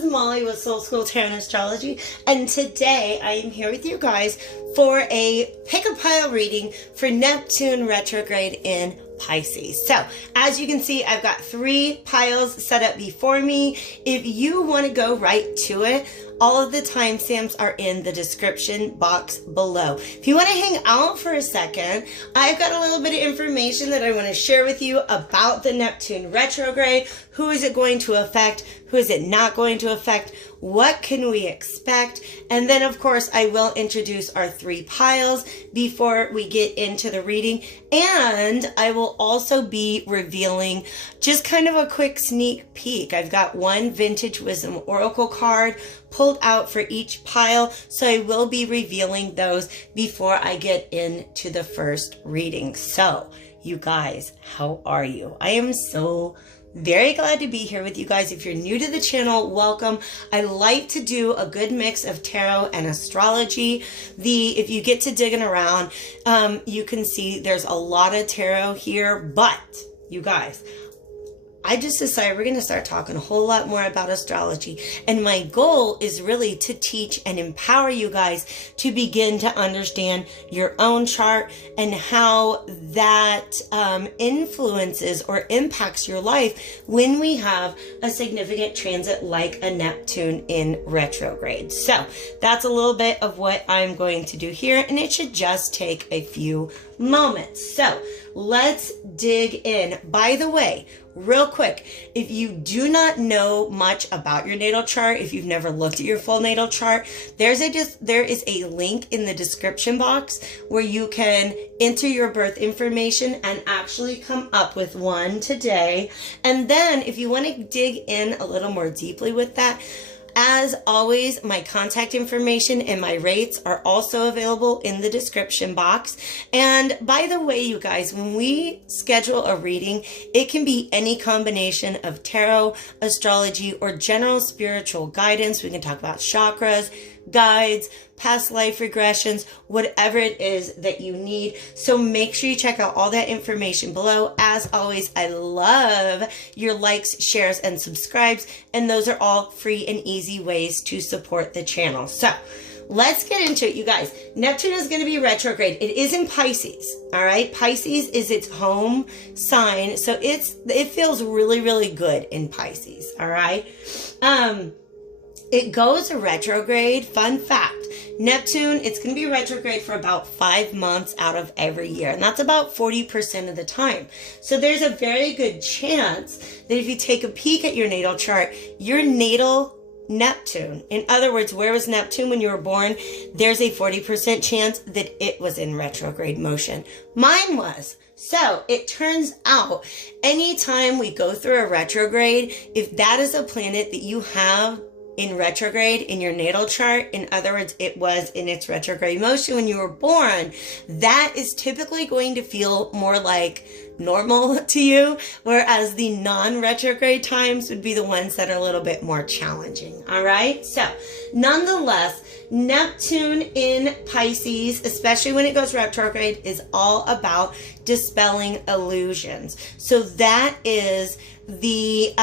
is Molly with Soul School Tarot and Astrology, and today I am here with you guys for a pick a pile reading for Neptune retrograde in Pisces. So, as you can see, I've got 3 piles set up before me. If you want to go right to it, all of the timestamps are in the description box below. If you want to hang out for a second, I've got a little bit of information that I want to share with you about the Neptune retrograde. Who is it going to affect? Who is it not going to affect? What can we expect? And then, of course, I will introduce our 3 piles before we get into the reading. And I will also be revealing just kind of a quick sneak peek. I've got 1 Vintage Wisdom Oracle card pulled out for each pile, so I will be revealing those before I get into the first reading. So, you guys, how are you? I am so very glad to be here with you guys. If you're new to the channel, welcome. I like to do a good mix of tarot and astrology. If you get to digging around, you can see there's a lot of tarot here, but you guys, I just decided we're going to start talking a whole lot more about astrology. And my goal is really to teach and empower you guys to begin to understand your own chart and how that influences or impacts your life when we have a significant transit like a Neptune in retrograde. So that's a little bit of what I'm going to do here, and it should just take a few moments. So let's dig in. By the way, real quick, if you do not know much about your natal chart, if you've never looked at your full natal chart, there is a link in the description box where you can enter your birth information and actually come up with one today. And then if you want to dig in a little more deeply with that, as always, my contact information and my rates are also available in the description box. And by the way, you guys, when we schedule a reading, it can be any combination of tarot, astrology, or general spiritual guidance. We can talk about chakras, guides, past life regressions, whatever it is that you need. So make sure you check out all that information below. As always, I love your likes, shares, and subscribes, and those are all free and easy ways to support the channel. So let's get into it, you guys. Neptune is going to be retrograde. It is in Pisces, all right? Pisces is its home sign, so it feels really, really good in Pisces, all right? It goes retrograde. Fun fact, Neptune, it's going to be retrograde for about 5 months out of every year. And that's about 40% of the time. So there's a very good chance that if you take a peek at your natal chart, your natal Neptune, in other words, where was Neptune when you were born? There's a 40% chance that it was in retrograde motion. Mine was. So it turns out anytime we go through a retrograde, if that is a planet that you have in retrograde in your natal chart, in other words, it was in its retrograde motion when you were born, that is typically going to feel more like normal to you, whereas the non-retrograde times would be the ones that are a little bit more challenging. All right, so nonetheless, Neptune in Pisces, especially when it goes retrograde, is all about dispelling illusions. So that is the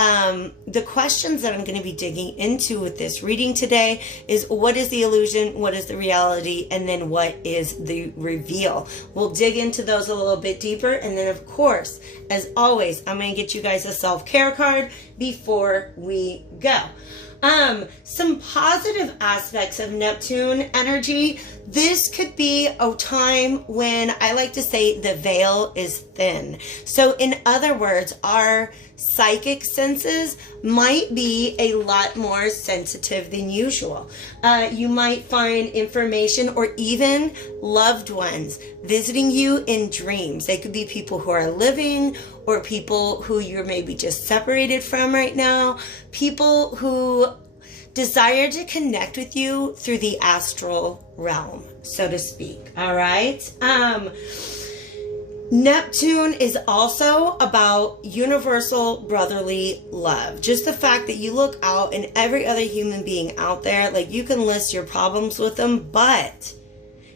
questions that I'm going to be digging into with this reading today is what is the illusion, what is the reality, and then what is the reveal. We'll dig into those a little bit deeper, and then of course, as always, I'm going to get you guys a self-care card before we go. Some positive aspects of Neptune energy. This could be a time when I like to say the veil is thin. So in other words, our psychic senses might be a lot more sensitive than usual. You might find information or even loved ones visiting you in dreams. They could be people who are living or people who you're maybe just separated from right now. People who desire to connect with you through the astral realm, so to speak. All right. Neptune is also about universal brotherly love. Just the fact that you look out and every other human being out there, like you can list your problems with them, but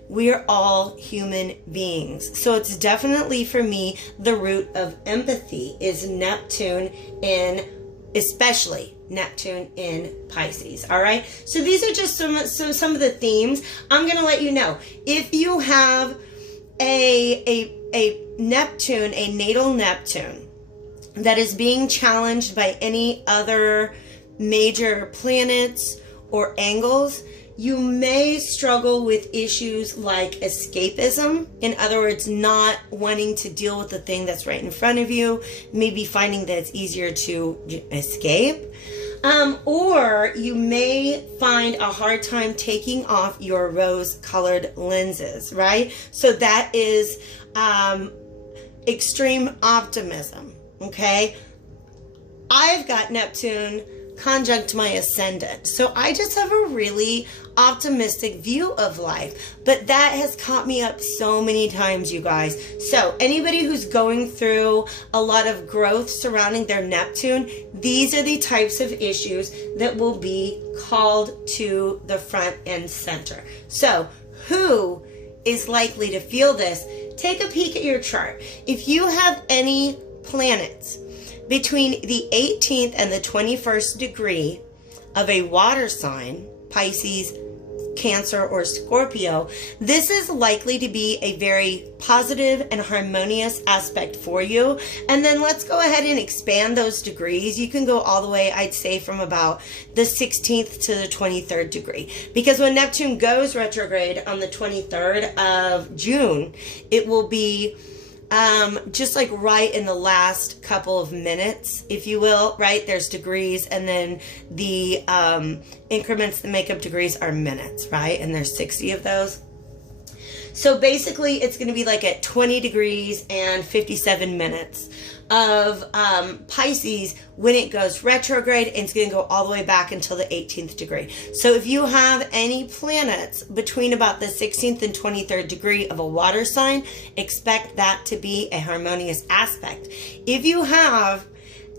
we're all human beings. So it's definitely for me, the root of empathy is Neptune in especially Neptune in Pisces. All right. So these are just some of the themes. I'm going to let you know if you have a Neptune, a natal Neptune that is being challenged by any other major planets or angles, you may struggle with issues like escapism. In other words, not wanting to deal with the thing that's right in front of you, maybe finding that it's easier to escape. Or you may find a hard time taking off your rose-colored lenses, right? So that is extreme optimism, okay? I've got Neptune conjunct my ascendant, so I just have a really optimistic view of life, but that has caught me up so many times, you guys. So anybody who's going through a lot of growth surrounding their Neptune, these are the types of issues that will be called to the front and center. So who is likely to feel this? Take a peek at your chart. If you have any planets between the 18th and the 21st degree of a water sign, Pisces, Cancer, or Scorpio, this is likely to be a very positive and harmonious aspect for you. And then let's go ahead and expand those degrees. You can go all the way, I'd say, from about the 16th to the 23rd degree. Because when Neptune goes retrograde on the 23rd of June, it will be just like right in the last couple of minutes, if you will, right? There's degrees, and then the increments that make up degrees are minutes, right? And there's 60 of those. So basically it's going to be like at 20 degrees and 57 minutes of Pisces when it goes retrograde, and it's going to go all the way back until the 18th degree. So if you have any planets between about the 16th and 23rd degree of a water sign, expect that to be a harmonious aspect. If you have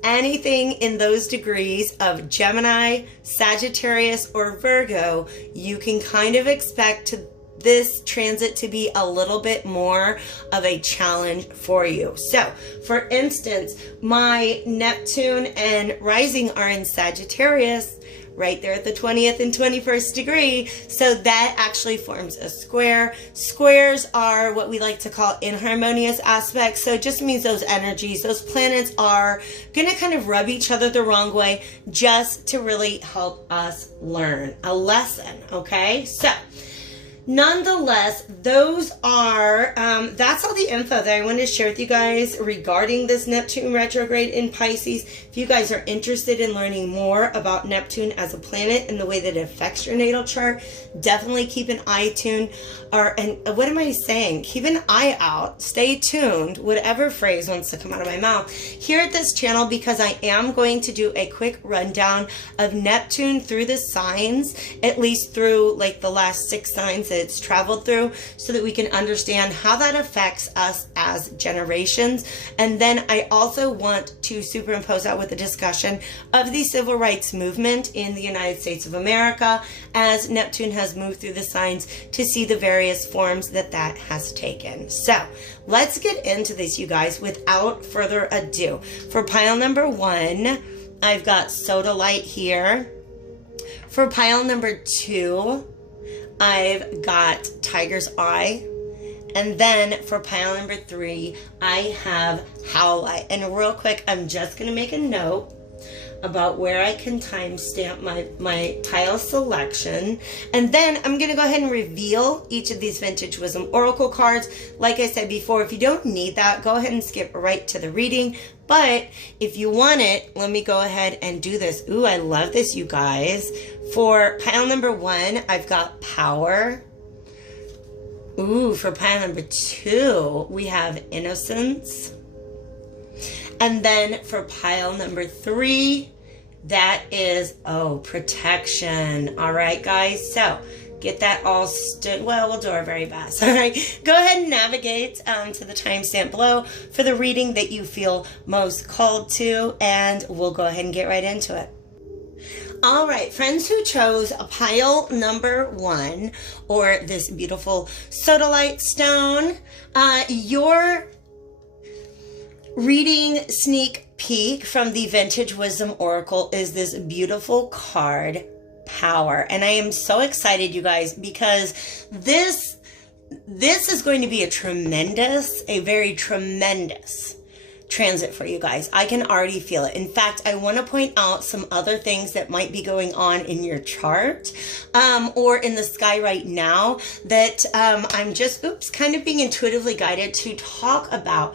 anything in those degrees of Gemini, Sagittarius, or Virgo, you can kind of expect this transit to be a little bit more of a challenge for you. So, for instance, my Neptune and rising are in Sagittarius, right there at the 20th and 21st degree. So that actually forms a square. Squares are what we like to call inharmonious aspects. So it just means those energies, those planets are going to kind of rub each other the wrong way just to really help us learn a lesson. Okay, so nonetheless, those are, that's all the info that I wanted to share with you guys regarding this Neptune retrograde in Pisces. If you guys are interested in learning more about Neptune as a planet and the way that it affects your natal chart, definitely keep an eye tuned, keep an eye out, stay tuned, whatever phrase wants to come out of my mouth, here at this channel, because I am going to do a quick rundown of Neptune through the signs, at least through like the last 6 signs that it's traveled through, so that we can understand how that affects us as generations. And then I also want to superimpose that with a discussion of the civil rights movement in the United States of America as Neptune has moved through the signs, to see the various forms that that has taken. So let's get into this, you guys, without further ado. For pile number 1, I've got Sodalite here. For pile number 2, I've got Tiger's Eye. And then for pile number 3, I have Howlite. And real quick, I'm just going to make a note about where I can timestamp my tile selection. And then I'm going to go ahead and reveal each of these Vintage Wisdom Oracle cards. Like I said before, if you don't need that, go ahead and skip right to the reading. But if you want it, let me go ahead and do this. Ooh, I love this, you guys. For pile number 1, I've got Power. Ooh, for pile number 2, we have Innocence. And then for pile number 3, that is, Protection. All right, guys. So get that all well, we'll do our very best. All right. Go ahead and navigate to the timestamp below for the reading that you feel most called to, and we'll go ahead and get right into it. All right, friends who chose pile number 1, or this beautiful Sodalite stone, your reading sneak peek from the Vintage Wisdom Oracle is this beautiful card, Power. And I am so excited, you guys, because this is going to be a very tremendous transit for you guys. I can already feel it. In fact, I want to point out some other things that might be going on in your chart or in the sky right now that I'm just kind of being intuitively guided to talk about.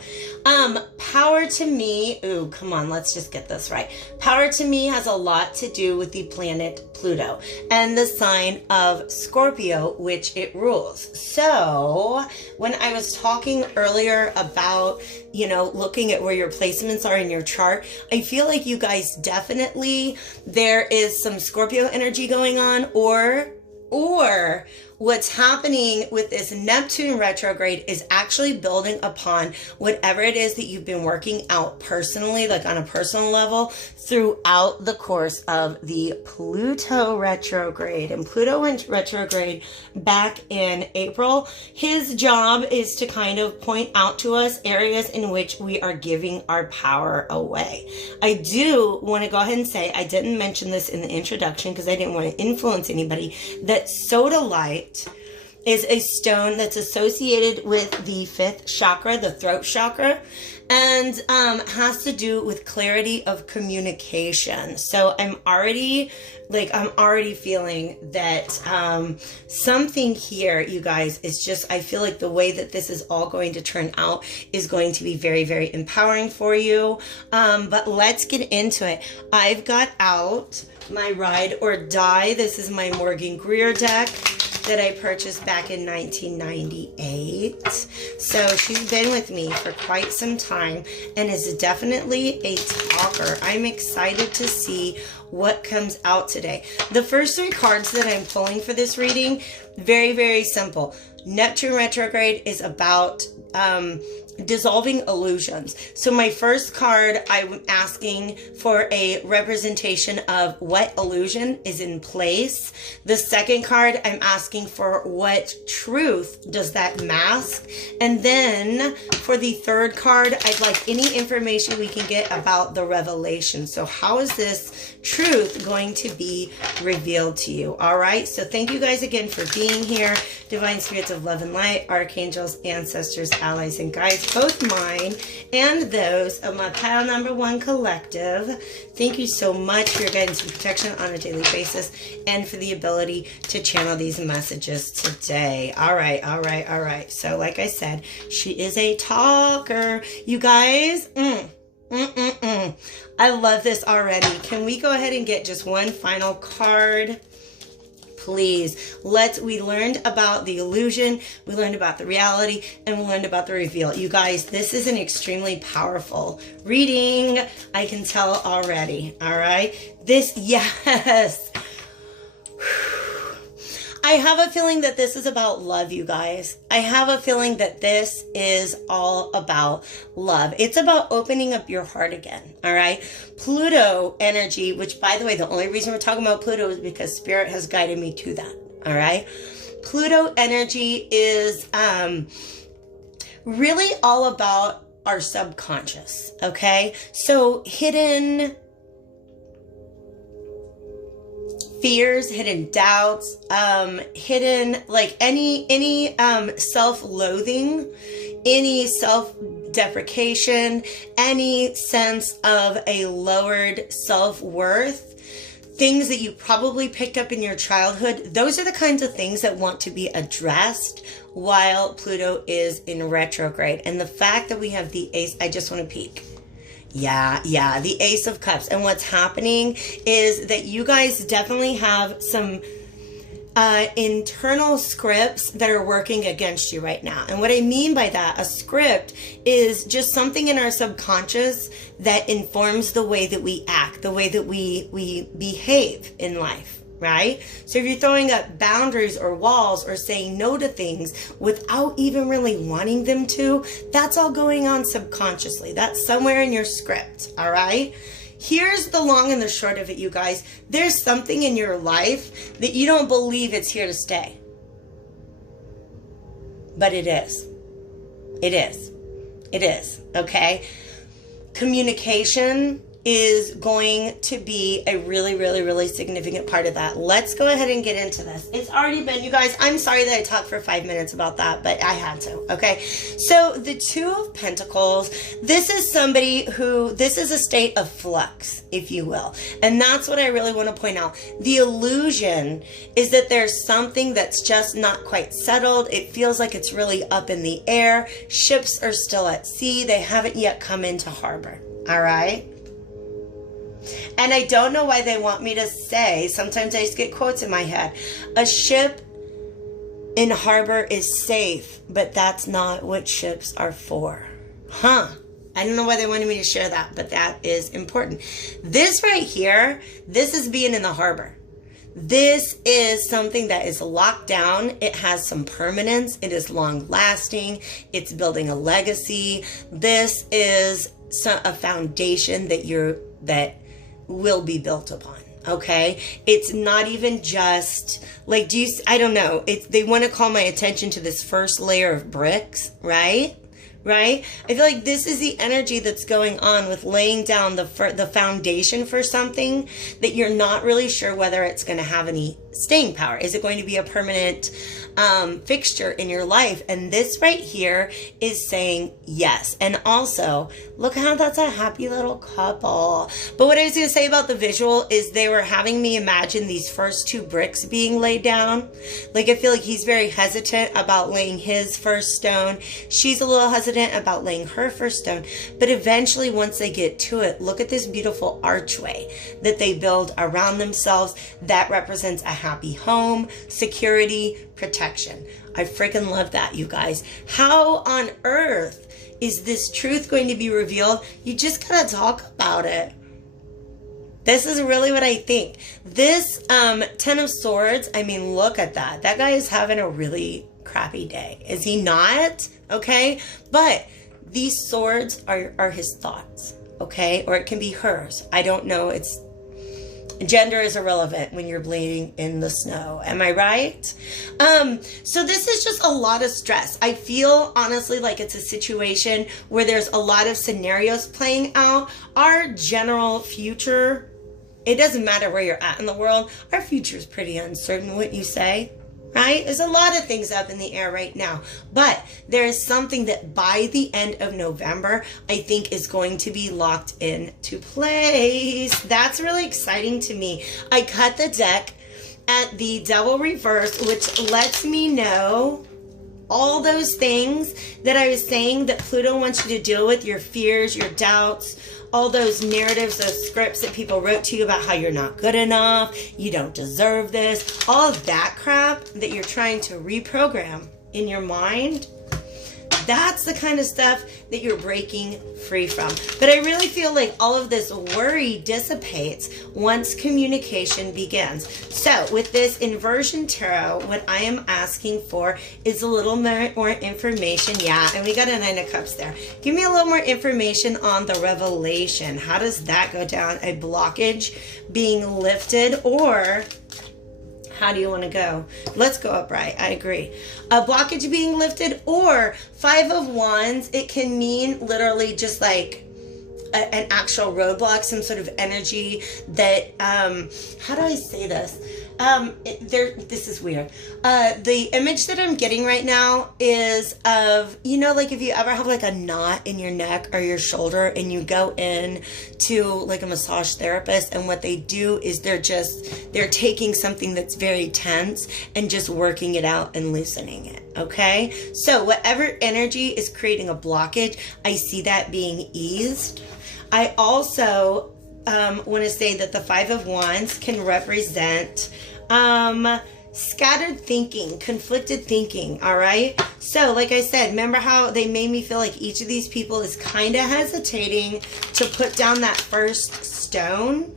Power to me, come on, let's just get this right. Power to me has a lot to do with the planet Pluto and the sign of Scorpio, which it rules. So when I was talking earlier about, looking at where your placements are in your chart, I feel like you guys definitely, there is some Scorpio energy going on, or what's happening with this Neptune retrograde is actually building upon whatever it is that you've been working out personally, like on a personal level, throughout the course of the Pluto retrograde. And Pluto went retrograde back in April. His job is to kind of point out to us areas in which we are giving our power away. I do want to go ahead and say, I didn't mention this in the introduction because I didn't want to influence anybody, that Sodalite is a stone that's associated with the 5th chakra, the throat chakra, and has to do with clarity of communication. So I'm already feeling that something here, you guys, is just, I feel like the way that this is all going to turn out is going to be very, very empowering for you. But let's get into it. I've got out my Ride or Die. This is my Morgan Greer deck that I purchased back in 1998. So she's been with me for quite some time and is definitely a talker. I'm excited to see what comes out today. The first 3 cards that I'm pulling for this reading, very, very simple. Neptune retrograde is about dissolving illusions. So my first card, I'm asking for a representation of what illusion is in place. The second card, I'm asking for what truth does that mask. And then for the third card, I'd like any information we can get about the revelation. So how is this truth going to be revealed to you? All right. So thank you guys again for being here. Divine spirits of love and light, archangels, ancestors, allies, and guides, both mine and those of my pile number 1 collective. Thank you so much for your guidance and protection on a daily basis and for the ability to channel these messages today. All right, all right, all right. So like I said, she is a talker. You guys, I love this already. Can we go ahead and get just one final card? Please. We learned about the illusion, we learned about the reality, and we learned about the reveal. You guys, this is an extremely powerful reading. I can tell already. All right. Yes. I have a feeling that this is about love, you guys. I have a feeling that this is all about love. It's about opening up your heart again, all right? Pluto energy, which, by the way, the only reason we're talking about Pluto is because Spirit has guided me to that, all right? Pluto energy is really all about our subconscious, okay? So hidden fears, hidden doubts, hidden, like any self-loathing, any self-deprecation, any sense of a lowered self-worth, things that you probably picked up in your childhood. Those are the kinds of things that want to be addressed while Pluto is in retrograde. And the fact that we have the Ace, I just want to peek. Yeah, the Ace of Cups. And what's happening is that you guys definitely have some internal scripts that are working against you right now. And what I mean by that, a script is just something in our subconscious that informs the way that we act, the way that we behave in life. Right? So if you're throwing up boundaries or walls or saying no to things without even really wanting them to, that's all going on subconsciously. That's somewhere in your script. All right? Here's the long and the short of it, you guys. There's something in your life that you don't believe it's here to stay. But it is. It is. It is. Okay? Communication is going to be a really, really, really significant part of that. Let's go ahead and get into this. It's already been, you guys, I'm sorry that I talked for 5 minutes about that, but I had to, okay? So the Two of Pentacles, this is somebody who, this is a state of flux, if you will. And that's what I really want to point out. The illusion is that there's something that's just not quite settled. It feels like it's really up in the air. Ships are still at sea. They haven't yet come into harbor, all right? And I don't know why they want me to say, sometimes I just get quotes in my head, a ship in harbor is safe, but that's not what ships are for. I don't know why they wanted me to share that, but that is important. This right here, this is being in the harbor. This is something that is locked down. It has some permanence. It is long lasting. It's building a legacy. This is a foundation that will be built upon. Okay, it's not even just like, I don't know, they want to call my attention to this first layer of bricks, right? I feel like this is the energy that's going on with laying down the foundation for something that you're not really sure whether it's going to have any staying power. Is it going to be a permanent fixture in your life? And this right here is saying yes. And also, look how that's a happy little couple. But what I was going to say about the visual is they were having me imagine these first two bricks being laid down. Like, I feel like he's very hesitant about laying his first stone. She's a little hesitant about laying her first stone. But eventually, once they get to it, look at this beautiful archway that they build around themselves that represents a happy home, security, protection. I freaking love that, you guys. How on earth is this truth going to be revealed? You just gotta talk about it. This is really what I think. This Ten of Swords, I mean, look at that. That guy is having a really crappy day. Is he not? Okay? But these swords are his thoughts, okay? Or it can be hers. I don't know. Gender is irrelevant when you're bleeding in the snow. Am I right? So this is just a lot of stress. I feel honestly like it's a situation where there's a lot of scenarios playing out. Our general future, it doesn't matter where you're at in the world, our future is pretty uncertain, wouldn't you say? Right? There's a lot of things up in the air right now, but there is something that by the end of November, I think is going to be locked into place. That's really exciting to me. I cut the deck at the Devil Reverse, which lets me know all those things that I was saying that Pluto wants you to deal with, your fears, your doubts, all those narratives, those scripts that people wrote to you about how you're not good enough, you don't deserve this, all of that crap that you're trying to reprogram in your mind. That's the kind of stuff that you're breaking free from. But I really feel like all of this worry dissipates once communication begins. So with this inversion tarot, what I am asking for is a little more information. Yeah, and we got a Nine of Cups there. Give me a little more information on the revelation. How does that go down? A blockage being lifted, or how do you want to go? Let's go upright. I agree. A blockage being lifted, or Five of Wands. It can mean literally just like an actual roadblock, some sort of energy that, how do I say this? This is weird. The image that I'm getting right now is of, you know, like if you ever have like a knot in your neck or your shoulder and you go in to like a massage therapist, and what they do is they're taking something that's very tense and just working it out and loosening it. Okay. So whatever energy is creating a blockage, I see that being eased. I also want to say that the Five of Wands can represent scattered thinking, conflicted thinking, all right? So, like I said, remember how they made me feel like each of these people is kind of hesitating to put down that first stone?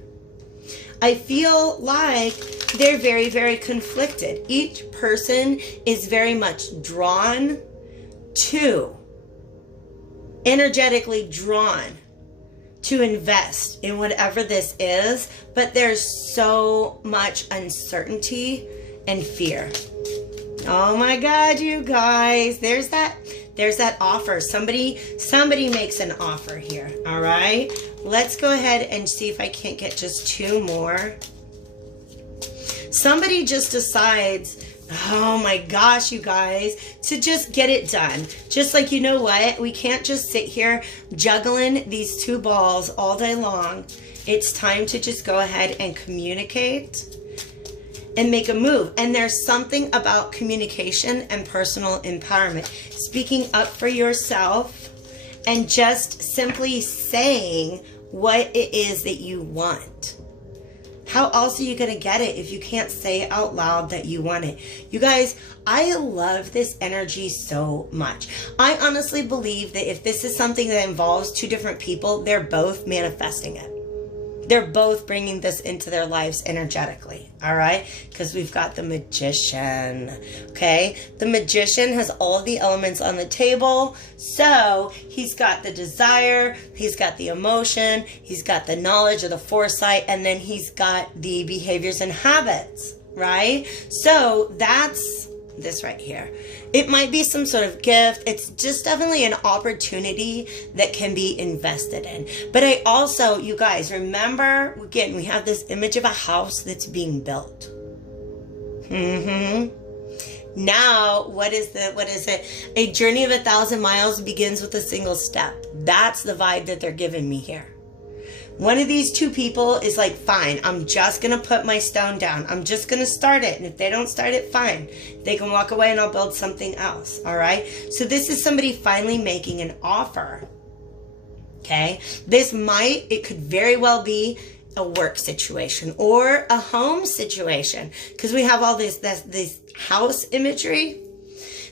I feel like they're very, very conflicted. Each person is very much drawn to, energetically drawn to invest in whatever this is, but there's so much uncertainty and fear. Oh my God, you guys, there's There's that offer. Somebody makes an offer here. All right. Let's go ahead and see if I can't get just 2 more. Somebody just decides, oh my gosh, you guys, to just get it done. Just like, you know what? We can't just sit here juggling these 2 balls all day long. It's time to just go ahead and communicate and make a move. And there's something about communication and personal empowerment. Speaking up for yourself and just simply saying what it is that you want. How else are you going to get it if you can't say out loud that you want it? You guys, I love this energy so much. I honestly believe that if this is something that involves 2 different people, they're both manifesting it. They're both bringing this into their lives energetically, all right? Because we've got the Magician, okay? The Magician has all of the elements on the table. So he's got the desire, he's got the emotion, he's got the knowledge or the foresight, and then he's got the behaviors and habits, right? So that's this right here. It might be some sort of gift. It's just definitely an opportunity that can be invested in. But I also, you guys, remember, again, we have this image of a house that's being built. Now, what is it? A journey of 1,000 miles begins with a single step. That's the vibe that they're giving me here. One of these 2 people is like, fine, I'm just going to put my stone down. I'm just going to start it. And if they don't start it, fine. They can walk away and I'll build something else. All right. So this is somebody finally making an offer. Okay. It could very well be a work situation or a home situation, because we have all this house imagery.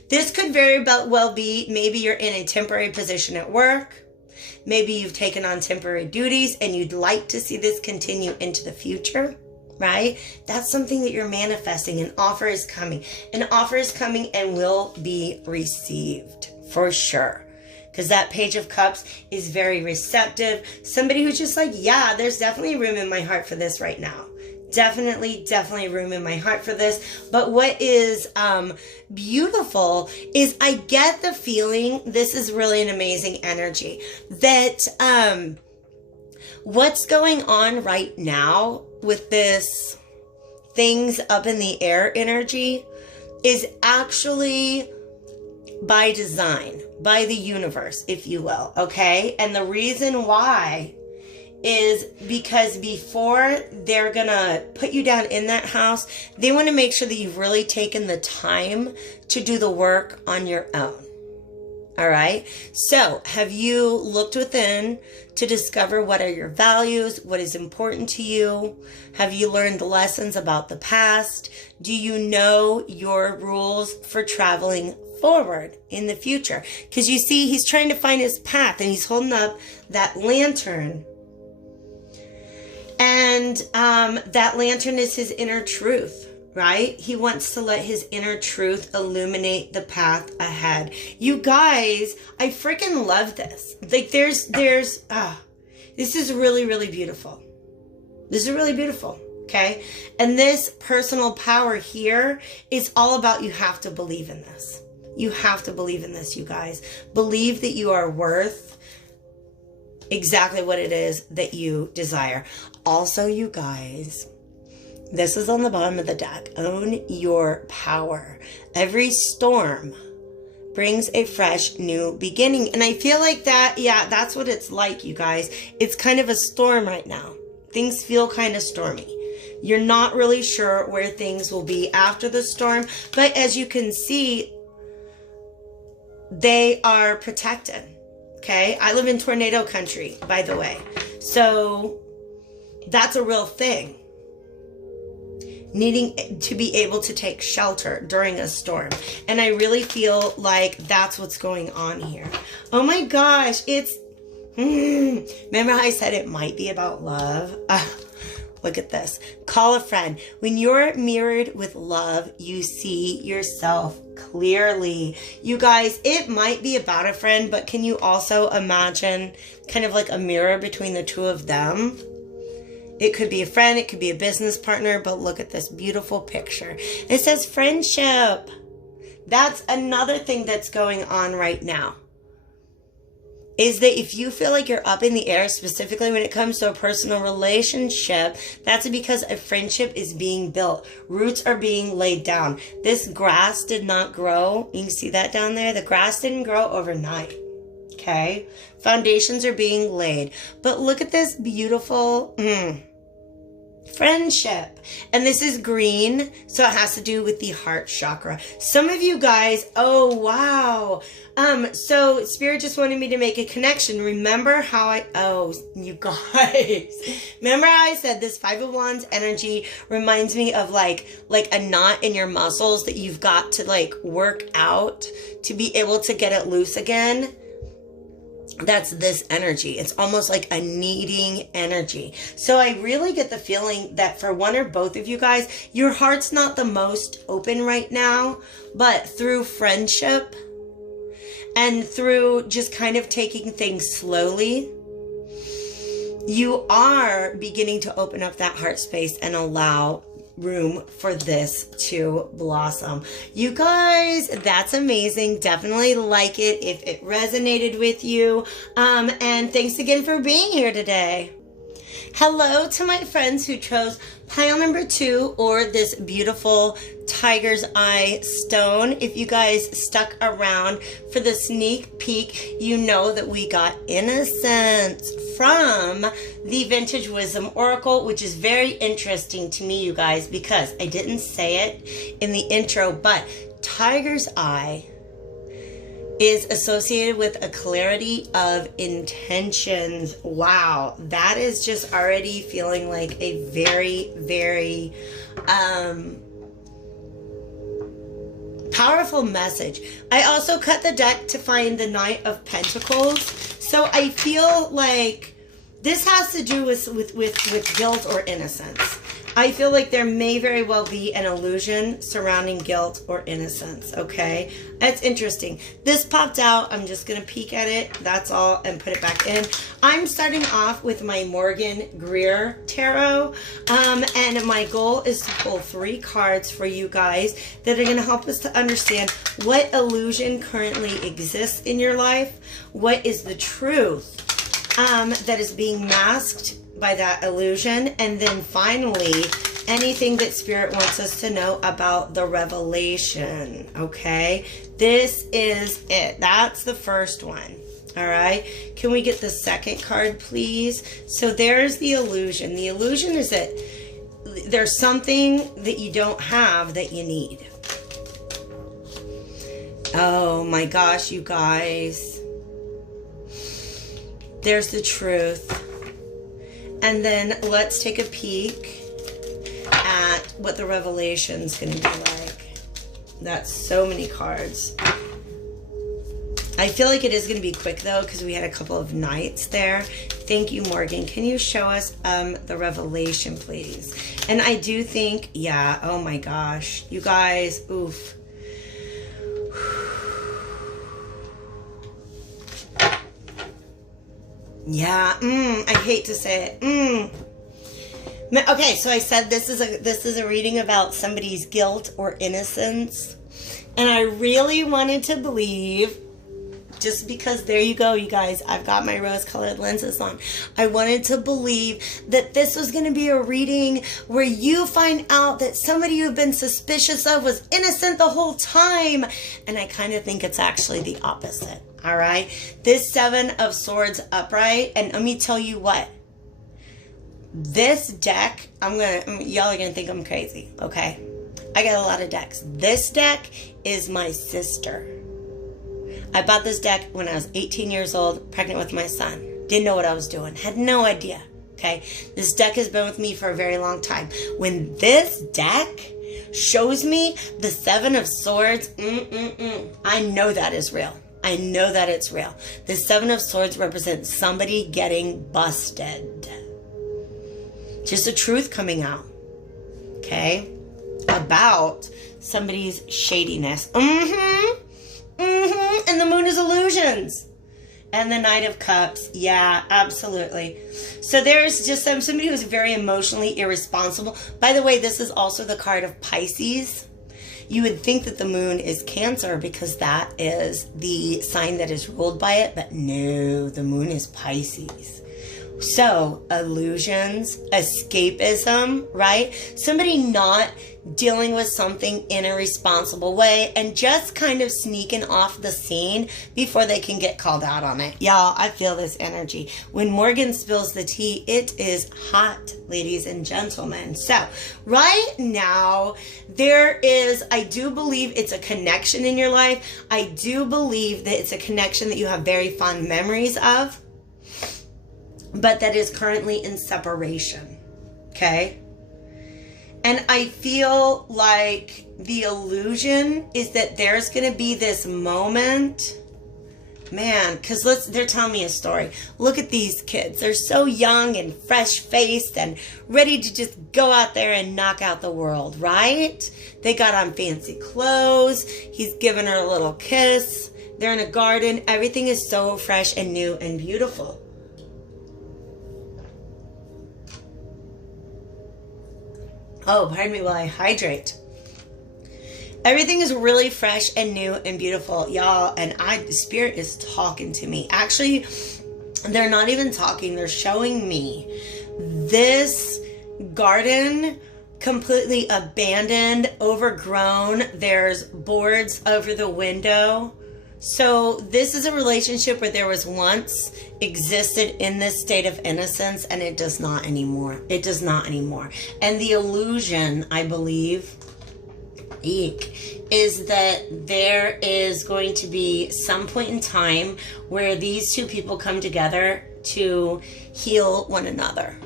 This could very well be, maybe you're in a temporary position at work. Maybe you've taken on temporary duties and you'd like to see this continue into the future, right? That's something that you're manifesting. An offer is coming. An offer is coming and will be received for sure. Because that Page of Cups is very receptive. Somebody who's just like, yeah, there's definitely room in my heart for this right now. Definitely room in my heart for this. But what is beautiful is I get the feeling, this is really an amazing energy, that what's going on right now with this things up in the air energy is actually by design, by the universe, if you will, okay? And the reason why is because before they're gonna put you down in that house, they want to make sure that you've really taken the time to do the work on your own. All right. So have you looked within to discover what are your values? What is important to you? Have you learned lessons about the past? Do you know your rules for traveling forward in the future? Because you see, he's trying to find his path and he's holding up that lantern. And that lantern is his inner truth, right? He wants to let his inner truth illuminate the path ahead. You guys, I freaking love this. Like this is really, really beautiful. This is really beautiful, okay? And this personal power here is all about, you have to believe in this. You have to believe in this, you guys. Believe that you are worth exactly what it is that you desire. Also, you guys, this is on the bottom of the deck. Own your power. Every storm brings a fresh new beginning. And I feel like that, yeah, that's what it's like, you guys. It's kind of a storm right now. Things feel kind of stormy. You're not really sure where things will be after the storm. But as you can see, they are protected. Okay, I live in tornado country, by the way. So that's a real thing. Needing to be able to take shelter during a storm. And I really feel like that's what's going on here. Oh my gosh, it's... Remember how I said it might be about love? Look at this. Call a friend. When you're mirrored with love, you see yourself clearly. You guys, it might be about a friend, but can you also imagine kind of like a mirror between the two of them? It could be a friend, it could be a business partner, but look at this beautiful picture. It says friendship. That's another thing that's going on right now. Is that if you feel like you're up in the air, specifically when it comes to a personal relationship, that's because a friendship is being built. Roots are being laid down. This grass did not grow. You can see that down there. The grass didn't grow overnight. Okay? Foundations are being laid. But look at this beautiful friendship. And this is green, so it has to do with the heart chakra. Some of you guys, oh wow. So Spirit just wanted me to make a connection. Remember how you guys, remember how I said this Five of Wands energy reminds me of like a knot in your muscles that you've got to like work out to be able to get it loose again? That's this energy. It's almost like a kneading energy. So I really get the feeling that for one or both of you guys, your heart's not the most open right now, but through friendship and through just kind of taking things slowly, you are beginning to open up that heart space and allow room for this to blossom. You guys, that's amazing. Definitely like it if it resonated with you. And thanks again for being here today. Hello to my friends who chose pile number 2 or this beautiful tiger's eye stone. If you guys stuck around for the sneak peek, you know that we got Innocence from the Vintage Wisdom Oracle, which is very interesting to me, you guys, because I didn't say it in the intro, but tiger's eye is associated with a clarity of intentions. Wow, that is just already feeling like a very, very powerful message. I also cut the deck to find the Knight of Pentacles. So I feel like this has to do with guilt or innocence. I feel like there may very well be an illusion surrounding guilt or innocence, okay? That's interesting. This popped out. I'm just going to peek at it. That's all, and put it back in. I'm starting off with my Morgan Greer Tarot, and my goal is to pull 3 cards for you guys that are going to help us to understand what illusion currently exists in your life, what is the truth that is being masked by that illusion, and then finally anything that Spirit wants us to know about the revelation. Okay, this is it. That's the first one. All right, can we get the second card, please? So there's the illusion. The illusion is that there's something that you don't have that you need. Oh my gosh, you guys, there's the truth. And then let's take a peek at what the revelation's going to be like. That's so many cards. I feel like it is going to be quick though, because we had a couple of nights there. Thank you, Morgan. Can you show us the revelation, please? And I do think, yeah, oh my gosh, you guys, oof. Yeah, I hate to say it. Okay, so I said this is a reading about somebody's guilt or innocence. And I really wanted to believe, just because there you go, you guys, I've got my rose-colored lenses on. I wanted to believe that this was going to be a reading where you find out that somebody you've been suspicious of was innocent the whole time. And I kind of think it's actually the opposite. All right, this 7 of Swords upright, and let me tell you what, this deck, y'all are gonna think I'm crazy, okay? I got a lot of decks. This deck is my sister. I bought this deck when I was 18 years old, pregnant with my son. Didn't know what I was doing, had no idea, okay? This deck has been with me for a very long time. When this deck shows me the 7 of Swords, I know that is real. I know that it's real. The 7 of Swords represents somebody getting busted. Just the truth coming out. Okay? About somebody's shadiness. And the Moon is illusions. And the Knight of Cups. Yeah, absolutely. So there's just somebody who's very emotionally irresponsible. By the way, this is also the card of Pisces. You would think that the moon is Cancer because that is the sign that is ruled by it, but no, the moon is Pisces. So, illusions, escapism, right? Somebody not dealing with something in a responsible way and just kind of sneaking off the scene before they can get called out on it. Y'all, I feel this energy. When Morgan spills the tea, it is hot, ladies and gentlemen. So, right now, there is, I do believe it's a connection in your life. I do believe that it's a connection that you have very fond memories of, but that is currently in separation, okay? And I feel like the illusion is that there's going to be this moment, man, because they're telling me a story. Look at these kids. They're so young and fresh-faced and ready to just go out there and knock out the world, right? They got on fancy clothes. He's giving her a little kiss. They're in a garden. Everything is so fresh and new and beautiful. Oh, pardon me while I hydrate. Everything is really fresh and new and beautiful, y'all. And the Spirit is talking to me. Actually, they're not even talking. They're showing me this garden completely abandoned, overgrown. There's boards over the window. So this is a relationship where there was once existed in this state of innocence, and it does not anymore. It does not anymore. And the illusion, I believe, is that there is going to be some point in time where these two people come together to heal one another.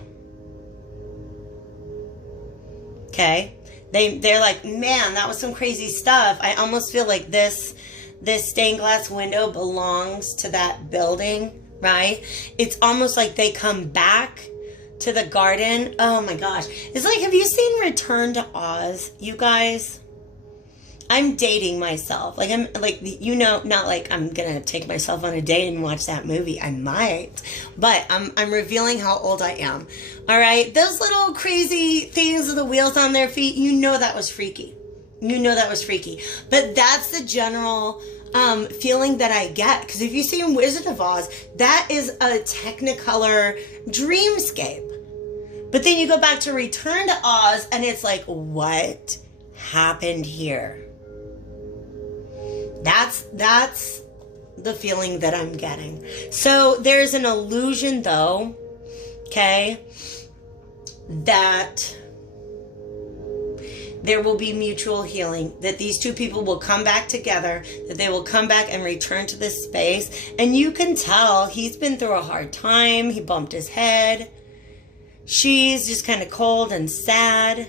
Okay? They're like, man, that was some crazy stuff. I almost feel like this stained glass window belongs to that building, right? It's almost like they come back to the garden. Oh my gosh. It's like, have you seen Return to Oz, you guys? I'm dating myself. Like, I'm like, you know, not like I'm gonna take myself on a date and watch that movie. I might, but I'm revealing how old I am. All right, those little crazy things with the wheels on their feet, you know that was freaky. You know that was freaky. But that's the general feeling that I get. Because if you see in Wizard of Oz, that is a Technicolor dreamscape. But then you go back to Return to Oz, and it's like, what happened here? That's the feeling that I'm getting. So there's an illusion, though, okay, that there will be mutual healing, that these two people will come back together, that they will come back and return to this space. And you can tell he's been through a hard time. He bumped his head. She's just kind of cold and sad.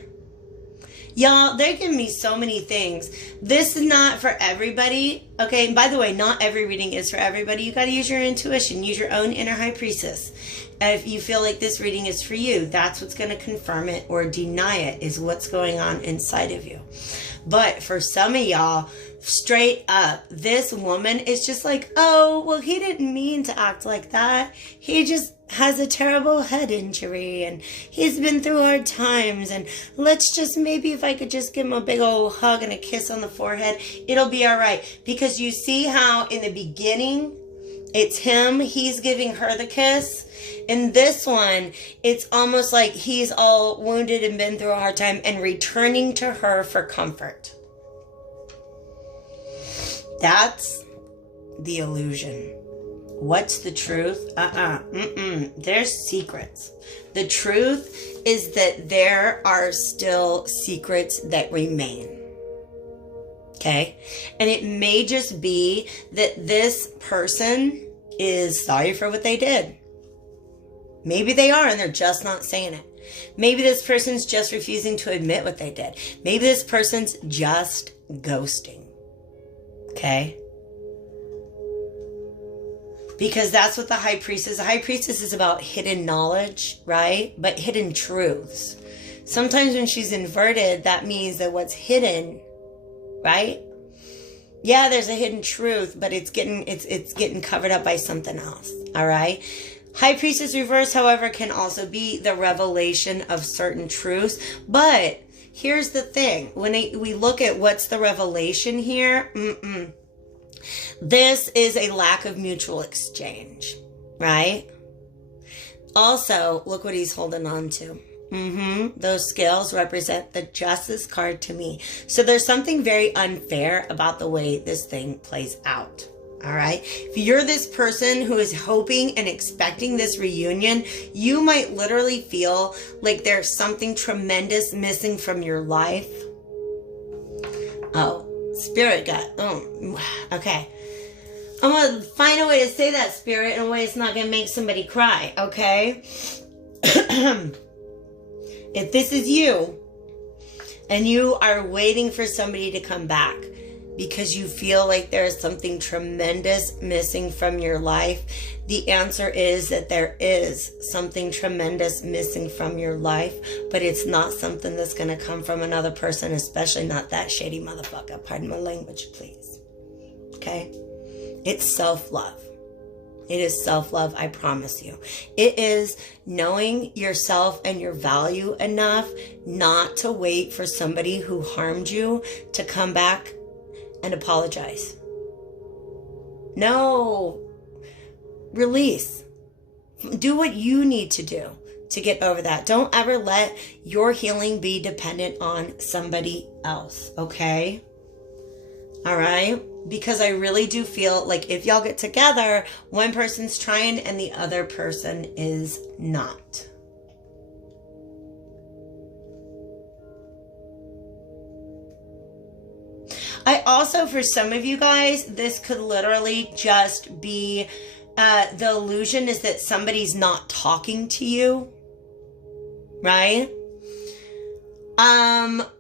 Y'all, they're giving me so many things. This is not for everybody. Okay, and by the way, not every reading is for everybody. You got to use your intuition. Use your own inner high priestess. If you feel like this reading is for you, that's what's going to confirm it or deny it, is what's going on inside of you. But for some of y'all, straight up, this woman is just like, oh, well, he didn't mean to act like that. He just has a terrible head injury and he's been through hard times, and let's just, maybe if I could just give him a big old hug and a kiss on the forehead, it'll be all right. Because you see how in the beginning it's him, he's giving her the kiss. In this one, it's almost like he's all wounded and been through a hard time and returning to her for comfort. That's the illusion. What's the truth? There's secrets. The truth is that there are still secrets that remain. Okay? And it may just be that this person is sorry for what they did. Maybe they are and they're just not saying it. Maybe this person's just refusing to admit what they did. Maybe this person's just ghosting. Okay? Because that's what the high priestess is. The high priestess is about hidden knowledge, right? But hidden truths. Sometimes when she's inverted, that means that what's hidden, right? Yeah, there's a hidden truth, but it's getting covered up by something else. All right? High priestess reverse, however, can also be the revelation of certain truths, but here's the thing. When we look at what's the revelation here, this is a lack of mutual exchange, right? Also, look what he's holding on to. Those scales represent the justice card to me. So there's something very unfair about the way this thing plays out. All right. If you're this person who is hoping and expecting this reunion, you might literally feel like there's something tremendous missing from your life. Oh, spirit got, okay. I'm going to find a way to say that, spirit, in a way it's not going to make somebody cry. Okay. If this is you and you are waiting for somebody to come back because you feel like there is something tremendous missing from your life, the answer is that there is something tremendous missing from your life, but it's not something that's going to come from another person, especially not that shady motherfucker. Pardon my language, please. Okay? It's self-love. It is self-love, I promise you. It is knowing yourself and your value enough not to wait for somebody who harmed you to come back and apologize. No. Release. Do what you need to do to get over that. Don't ever let your healing be dependent on somebody else, okay? All right? Because I really do feel like if y'all get together, one person's trying and the other person is not. I also, for some of you guys, this could literally just be the illusion is that somebody's not talking to you, right?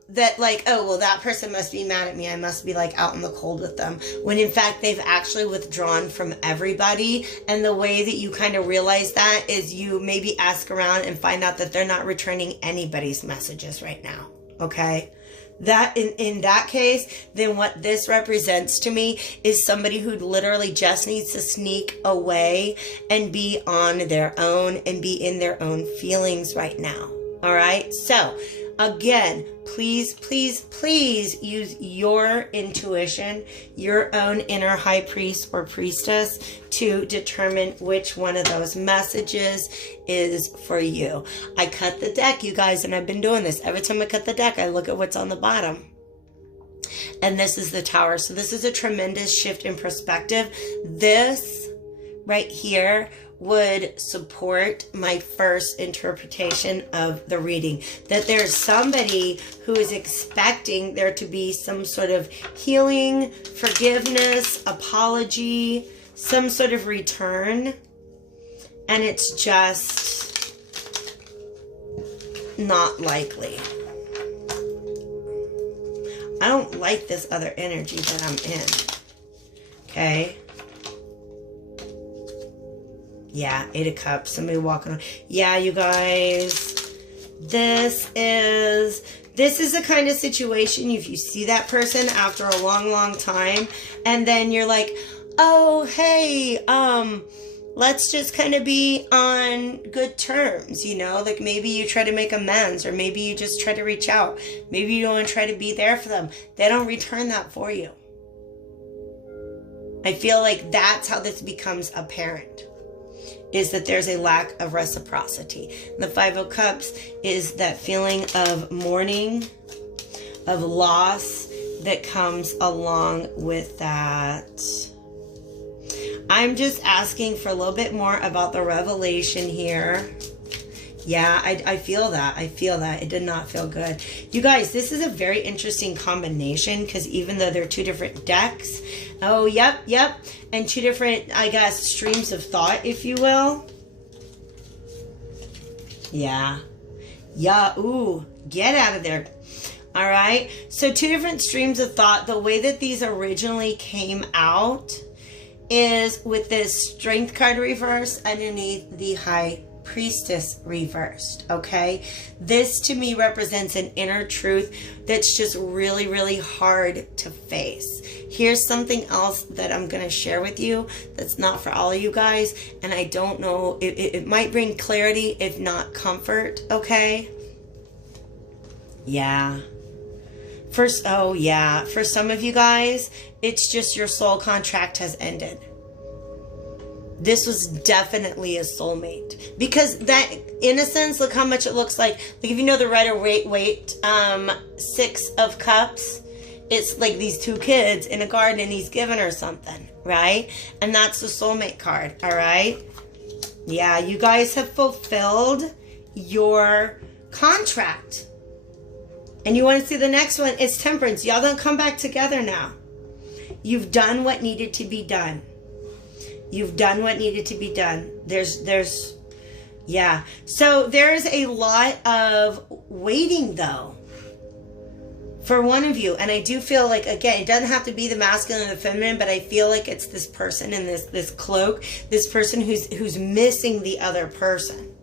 That like, oh, well, that person must be mad at me. I must be like out in the cold with them. When in fact, they've actually withdrawn from everybody. And the way that you kind of realize that is you maybe ask around and find out that they're not returning anybody's messages right now. Okay. That in that case, then what this represents to me is somebody who literally just needs to sneak away and be on their own and be in their own feelings right now. All right. So again, please, please, please use your intuition, your own inner high priest or priestess to determine which one of those messages is for you. I cut the deck, you guys, and I've been doing this. Every time I cut the deck, I look at what's on the bottom. And this is the Tower. So this is a tremendous shift in perspective. This right here would support my first interpretation of the reading. That there's somebody who is expecting there to be some sort of healing, forgiveness, apology, some sort of return. And it's just not likely. I don't like this other energy that I'm in. Okay. Yeah, 8 of Cups. Somebody walking on. Yeah, you guys. This is the kind of situation if you see that person after a long, long time and then you're like, oh, hey, let's just kind of be on good terms, you know? Like maybe you try to make amends or maybe you just try to reach out. Maybe you don't want to try to be there for them. They don't return that for you. I feel like that's how this becomes apparent. Is that there's a lack of reciprocity. The 5 of Cups is that feeling of mourning, of loss that comes along with that. I'm just asking for a little bit more about the revelation here. Yeah, I feel that. I feel that. It did not feel good. You guys, this is a very interesting combination because even though they're two different decks, oh, yep, and two different, I guess, streams of thought, if you will. Yeah, ooh, get out of there. All right, so two different streams of thought. The way that these originally came out is with this Strength card reversed underneath the High Priestess reversed. Okay, this to me represents an inner truth that's just really, really hard to face. Here's something else that I'm going to share with you that's not for all of you guys, and I don't know, it might bring clarity if not comfort. Okay, Yeah. First, oh yeah. For some of you guys, it's just your soul contract has ended. This was definitely a soulmate. Because that innocence, look how much it looks like if you know the Rider-Waite, 6 of Cups, it's like these 2 kids in a garden and he's giving her something, right? And that's the soulmate card, all right? Yeah, you guys have fulfilled your contract. And you want to see the next one? It's Temperance. Y'all don't come back together now. You've done what needed to be done. You've done what needed to be done. Yeah. So there's a lot of waiting though for one of you. And I do feel like, again, it doesn't have to be the masculine and the feminine, but I feel like it's this person in this cloak, this person who's missing the other person.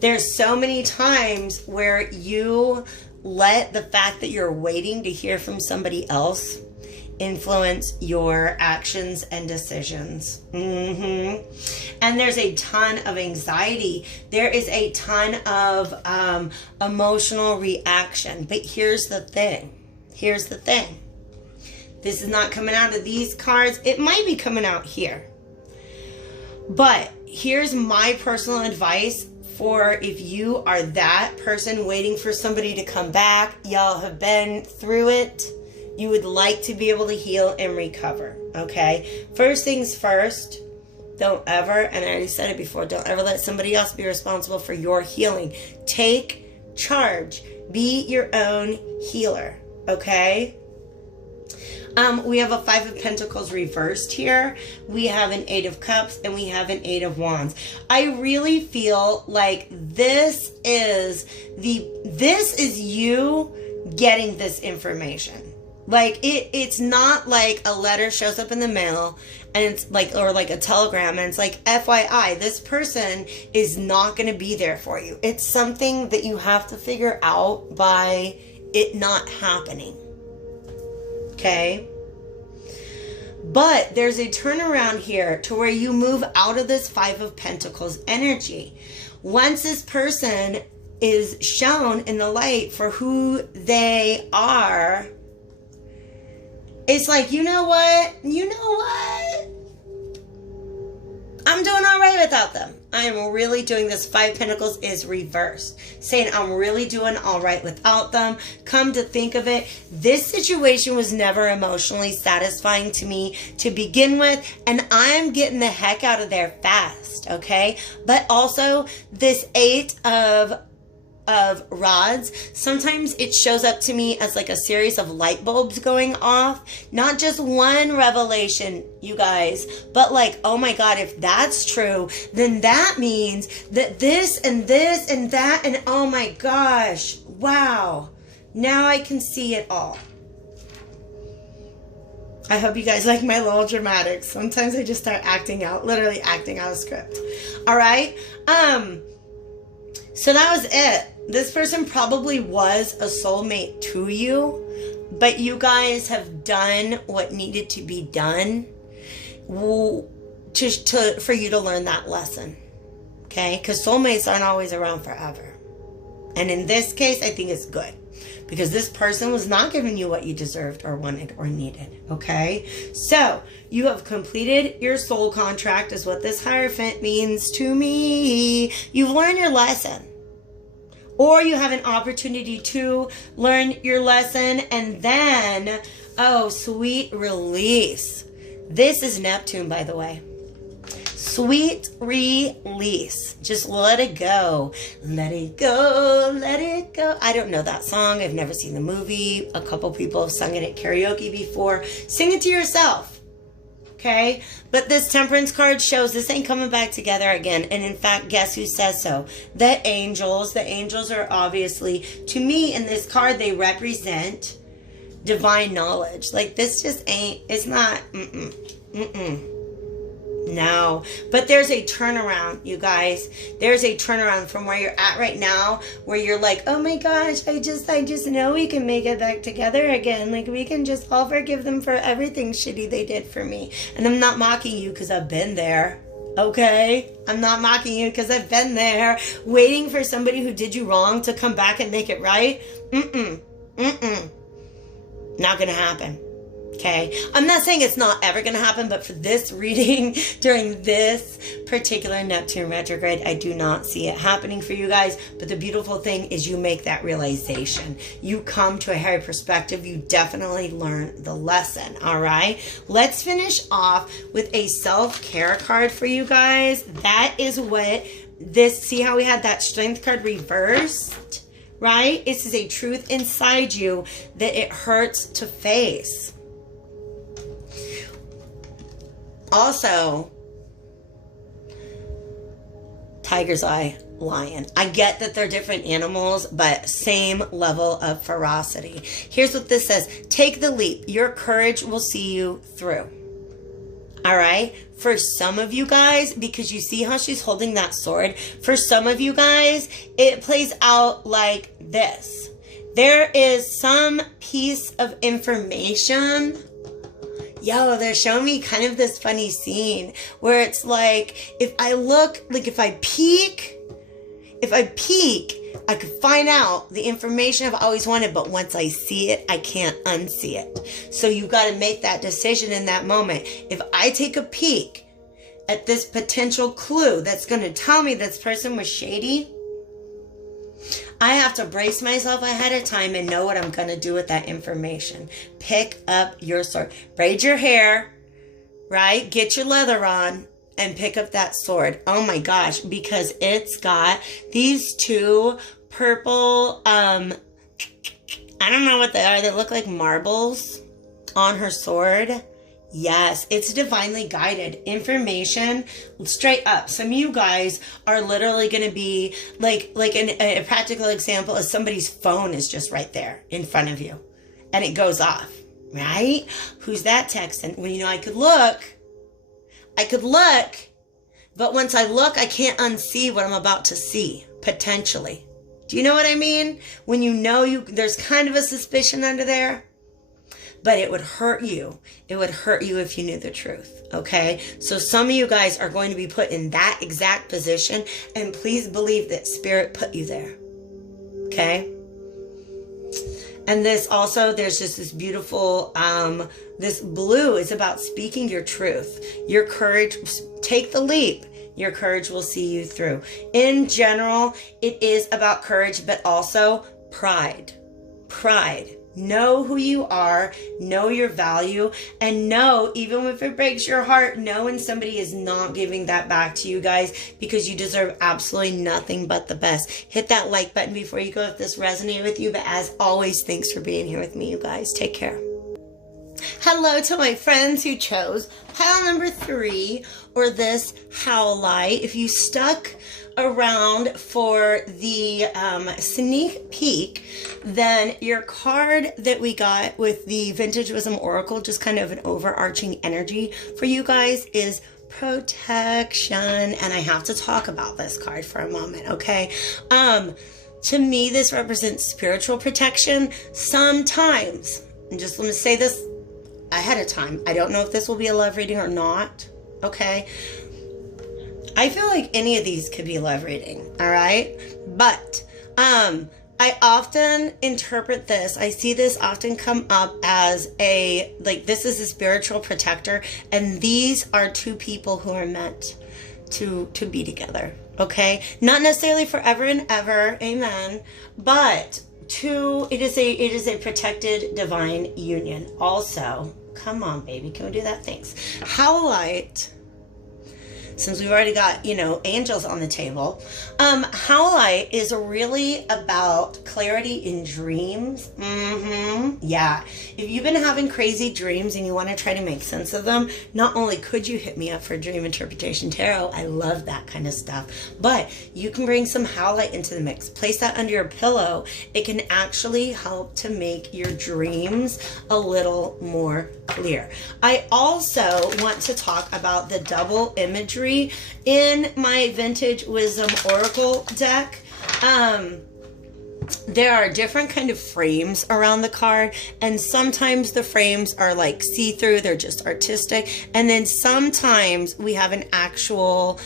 There's so many times where you let the fact that you're waiting to hear from somebody else influence your actions and decisions. And there's a ton of anxiety. There is a ton of emotional reaction. But here's the thing. Here's the thing. This is not coming out of these cards. It might be coming out here. But here's my personal advice for if you are that person waiting for somebody to come back. Y'all have been through it. You would like to be able to heal and recover, okay? First things first, don't ever, and I already said it before, don't ever let somebody else be responsible for your healing. Take charge. Be your own healer, okay? We have a 5 of Pentacles reversed here. We have an 8 of Cups and we have an 8 of Wands. I really feel like this is you getting this information. Like it's not like a letter shows up in the mail and it's like, or like a telegram and it's like, FYI, this person is not going to be there for you. It's something that you have to figure out by it not happening. Okay? But there's a turnaround here to where you move out of this 5 of Pentacles energy. Once this person is shown in the light for who they are, it's like, you know what? I'm doing all right without them. I am really doing this. 5 Pentacles is reversed, saying I'm really doing all right without them. Come to think of it, this situation was never emotionally satisfying to me to begin with, and I'm getting the heck out of there fast, okay? But also, this 8 of rods, sometimes it shows up to me as like a series of light bulbs going off. Not just one revelation, you guys, but like, oh my God, if that's true, then that means that this and this and that, and oh my gosh, wow. Now I can see it all. I hope you guys like my little dramatics. Sometimes I just start acting out, literally acting out a script. All right. So that was it. This person probably was a soulmate to you, but you guys have done what needed to be done for you to learn that lesson. Okay? Because soulmates aren't always around forever. And in this case, I think it's good. Because this person was not giving you what you deserved or wanted or needed. Okay? So, you have completed your soul contract is what this Hierophant means to me. You've learned your lesson. Or you have an opportunity to learn your lesson and then, oh, sweet release. This is Neptune, by the way. Sweet release. Just let it go. Let it go. Let it go. I don't know that song. I've never seen the movie. A couple people have sung it at karaoke before. Sing it to yourself. Okay? But this Temperance card shows this ain't coming back together again. And in fact, guess who says so? The angels. The angels are obviously, to me, in this card, they represent divine knowledge. Like, this just ain't, it's not, no. But there's a turnaround, you guys. There's a turnaround from where you're at right now, where you're like, oh my gosh, I just know we can make it back together again. Like, we can just all forgive them for everything shitty they did for me. And I'm not mocking you because I've been there. Okay? I'm not mocking you because I've been there, waiting for somebody who did you wrong to come back and make it right. Not gonna happen. Okay? I'm not saying it's not ever gonna happen, but for this reading, during this particular Neptune retrograde, I do not see it happening for you guys. But the beautiful thing is you make that realization. You come to a higher perspective. You definitely learn the lesson. All right? Let's finish off with a self-care card for you guys. That is what this, see how we had that strength card reversed? Right? This is a truth inside you that it hurts to face. Also, tiger's eye, lion. I get that they're different animals, but same level of ferocity. Here's what this says. Take the leap. Your courage will see you through. All right? For some of you guys, because you see how she's holding that sword, for some of you guys, it plays out like this. There is some piece of information. Yo, they're showing me kind of this funny scene where it's like, if I look, like if I peek, I could find out the information I've always wanted, but once I see it, I can't unsee it. So you got to make that decision in that moment. If I take a peek at this potential clue that's going to tell me this person was shady, I have to brace myself ahead of time and know what I'm going to do with that information. Pick up your sword. Braid your hair, right? Get your leather on and pick up that sword. Oh my gosh, because it's got these two purple, I don't know what they are. They look like marbles on her sword. Yes, it's divinely guided information, straight up. Some of you guys are literally going to be like a practical example is somebody's phone is just right there in front of you and it goes off, right? Who's that texting? Well, you know, I could look, but once I look, I can't unsee what I'm about to see, potentially. Do you know what I mean? When you know there's kind of a suspicion under there. But it would hurt you. It would hurt you if you knew the truth, okay? So some of you guys are going to be put in that exact position, and please believe that Spirit put you there, okay? And this also, there's just this beautiful, this blue is about speaking your truth. Your courage, take the leap. Your courage will see you through. In general, it is about courage, but also pride. Pride. Know who you are, know your value, and know, even if it breaks your heart, know when somebody is not giving that back to you guys, because you deserve absolutely nothing but the best. Hit that like button before you go if this resonated with you, but as always, thanks for being here with me, you guys. Take care. Hello to my friends who chose pile number 3 or this Howlite. If you stuck around for the sneak peek, then your card that we got with the Vintage Wisdom Oracle, just kind of an overarching energy for you guys, is protection. And I have to talk about this card for a moment, okay? To me, this represents spiritual protection. Sometimes, and just let me say this ahead of time, I don't know if this will be a love reading or not, okay? I feel like any of these could be a love reading, all right? But I often interpret this, I see this often come up as a, like, this is a spiritual protector, and these are two people who are meant to be together, okay? Not necessarily forever and ever, amen, but it is a protected divine union. Also, come on, baby, can we do that? Thanks. Howlite, since we've already got, you know, angels on the table, Howlite is really about clarity in dreams. Yeah. If you've been having crazy dreams and you want to try to make sense of them, not only could you hit me up for Dream Interpretation Tarot, I love that kind of stuff, but you can bring some Howlite into the mix. Place that under your pillow. It can actually help to make your dreams a little more clear. I also want to talk about the double imagery in my Vintage Wisdom Oracle deck. there are different kind of frames around the card, and sometimes the frames are like see-through, they're just artistic, and then sometimes we have an actual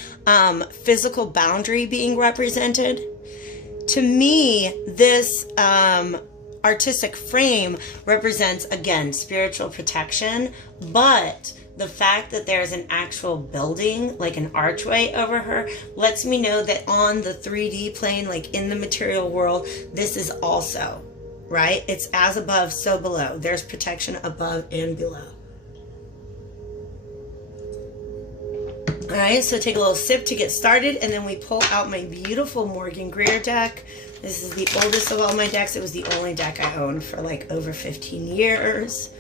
physical boundary being represented. To me, this artistic frame represents, again, spiritual protection, but the fact that there's an actual building, like an archway over her, lets me know that on the 3D plane, like in the material world, this is also, right? It's as above, so below. There's protection above and below. All right, so take a little sip to get started, and then we pull out my beautiful Morgan Greer deck. This is the oldest of all my decks. It was the only deck I owned for like over 15 years.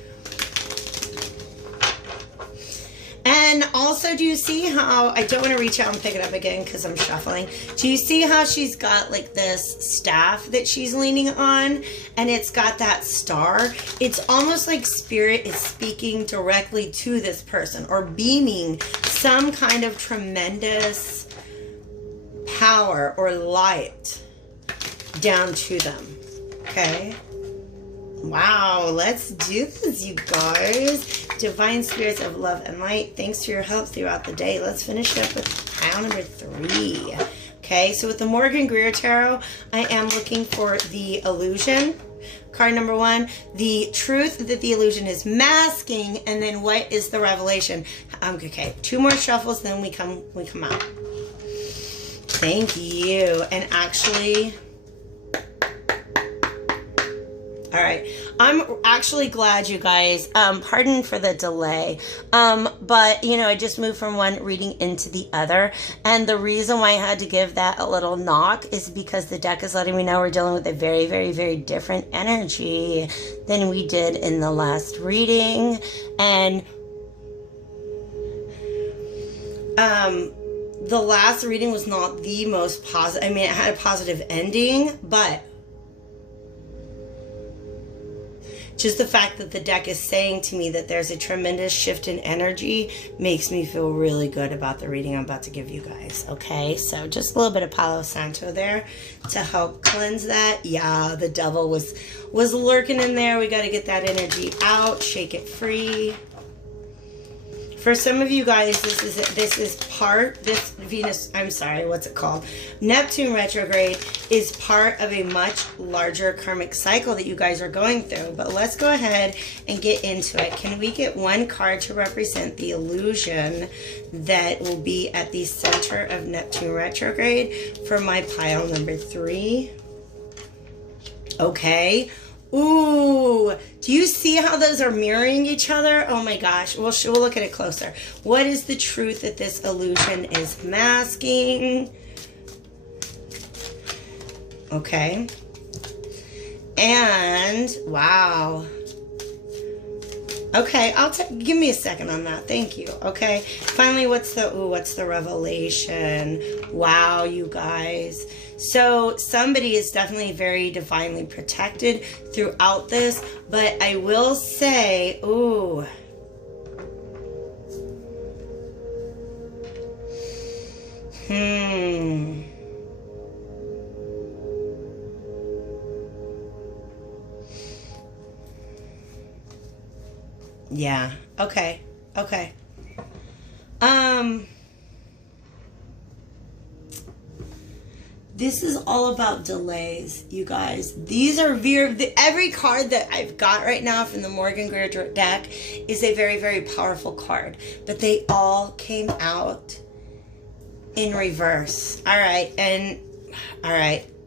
And also, do you see how, I don't want to reach out and pick it up again because I'm shuffling. Do you see how she's got like this staff that she's leaning on? And it's got that star. It's almost like spirit is speaking directly to this person or beaming some kind of tremendous power or light down to them. Okay. Wow, let's do this, you guys. Divine spirits of love and light, thanks for your help throughout the day. Let's finish up with pile number 3. Okay, so with the Morgan Greer Tarot, I am looking for the illusion. Card number 1, the truth that the illusion is masking, and then what is the revelation? Okay, 2 more shuffles, then we come out. Thank you. And actually, all right, I'm actually glad, you guys. Pardon for the delay, but you know, I just moved from one reading into the other, and the reason why I had to give that a little knock is because the deck is letting me know we're dealing with a very, very, very different energy than we did in the last reading, and the last reading was not the most positive. I mean, it had a positive ending, but just the fact that the deck is saying to me that there's a tremendous shift in energy makes me feel really good about the reading I'm about to give you guys. Okay, so just a little bit of Palo Santo there to help cleanse that. Yeah, the devil was lurking in there. We got to get that energy out, shake it free. For some of you guys, this is part, this Venus, I'm sorry, what's it called? Neptune retrograde is part of a much larger karmic cycle that you guys are going through. But let's go ahead and get into it. Can we get one card to represent the illusion that will be at the center of Neptune retrograde for my pile number 3? Okay. Ooh, do you see how those are mirroring each other? Oh my gosh, we'll look at it closer. What is the truth that this illusion is masking? Okay. And, wow. Okay, give me a second on that. Thank you. Okay. Finally, what's the revelation? Wow, you guys. So somebody is definitely very divinely protected throughout this, but I will say, ooh. Yeah. Okay. Okay. This is all about delays, you guys. These are every card that I've got right now from the Morgan Greer deck is a very, very powerful card, but they all came out in reverse. All right.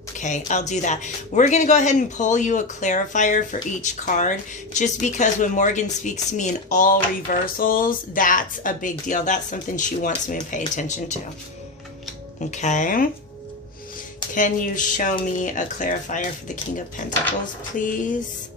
Okay, I'll do that. We're going to go ahead and pull you a clarifier for each card, just because when Morgan speaks to me in all reversals, that's a big deal. That's something she wants me to pay attention to. Okay. Can you show me a clarifier for the King of Pentacles, please?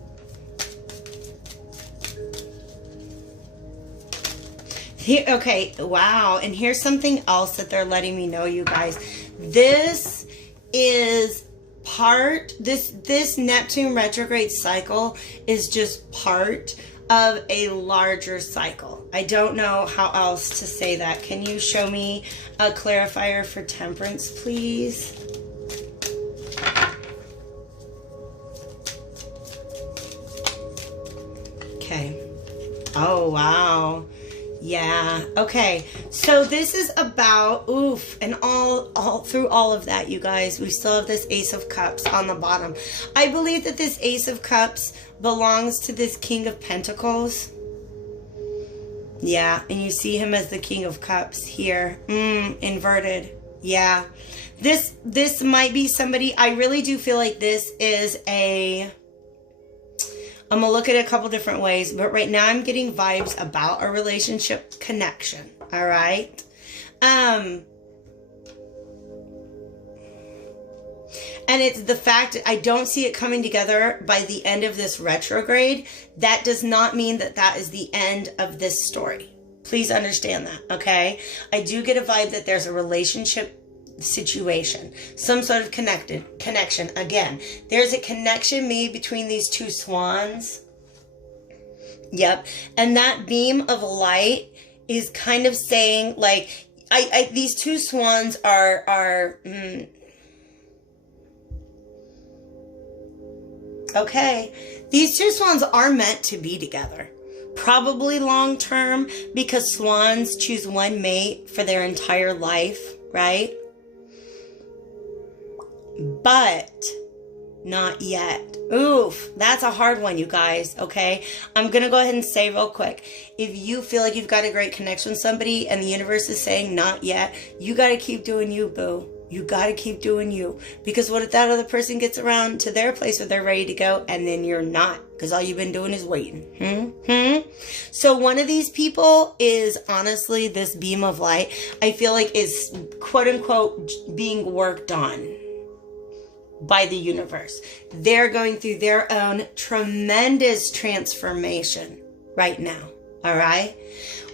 Here, okay, wow. And here's something else that they're letting me know, you guys. This is part, this Neptune retrograde cycle is just part of a larger cycle. I don't know how else to say that. Can you show me a clarifier for Temperance, please? Okay. Oh, wow. Yeah. Okay. So this is about, oof, and all through all of that, you guys, we still have this Ace of Cups on the bottom. I believe that this Ace of Cups belongs to this King of Pentacles. Yeah. And you see him as the King of Cups here. Inverted. Yeah. This might be somebody, I really do feel like this is I'm going to look at it a couple different ways, but right now I'm getting vibes about a relationship connection. All right. And it's the fact I don't see it coming together by the end of this retrograde. That does not mean that that is the end of this story. Please understand that. Okay. I do get a vibe that there's a relationship situation, some sort of connection. Again, there's a connection made between these two swans. Yep. And that beam of light is kind of saying, like, these two swans are okay, these two swans are meant to be together, probably long term, because swans choose one mate for their entire life, right? But not yet. Oof, that's a hard one, you guys. Okay, I'm gonna go ahead and say real quick, if you feel like you've got a great connection with somebody and the universe is saying not yet, you got to keep doing you, boo. You got to keep doing you, because what if that other person gets around to their place where they're ready to go and then you're not, because all you've been doing is waiting. So one of these people is honestly this beam of light, I feel like is quote unquote being worked on by the universe. They're going through their own tremendous transformation right now. All right.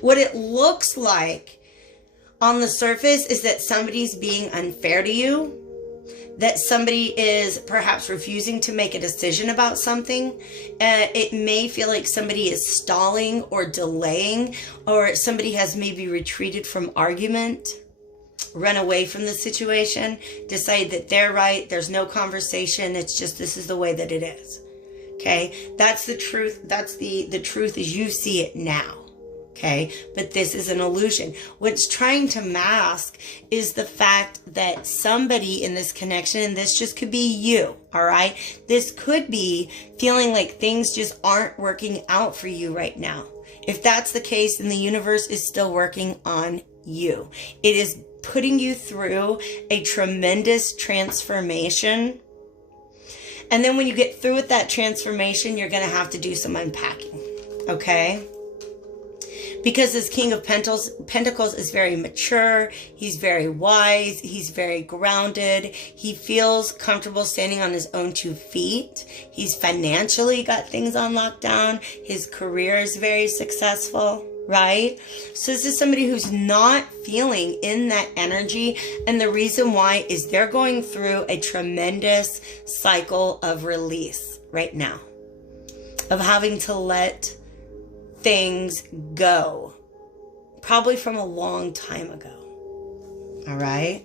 What it looks like on the surface is that somebody's being unfair to you, that somebody is perhaps refusing to make a decision about something. It may feel like somebody is stalling or delaying, or somebody has maybe retreated from argument, run away from the situation, decide that they're right, there's no conversation, it's just this is the way that it is. Okay, that's the truth. That's the truth as you see it now. Okay, but this is an illusion. What's trying to mask is the fact that somebody in this connection, and this just could be you, all right? This could be feeling like things just aren't working out for you right now. If that's the case, then the universe is still working on you. It is putting you through a tremendous transformation. And then when you get through with that transformation, you're going to have to do some unpacking. Okay? Because this King of Pentacles is very mature. He's very wise. He's very grounded. He feels comfortable standing on his own 2 feet. He's financially got things on lockdown. His career is very successful. Right? So this is somebody who's not feeling in that energy. And the reason why is they're going through a tremendous cycle of release right now, of having to let things go, probably from a long time ago. All right?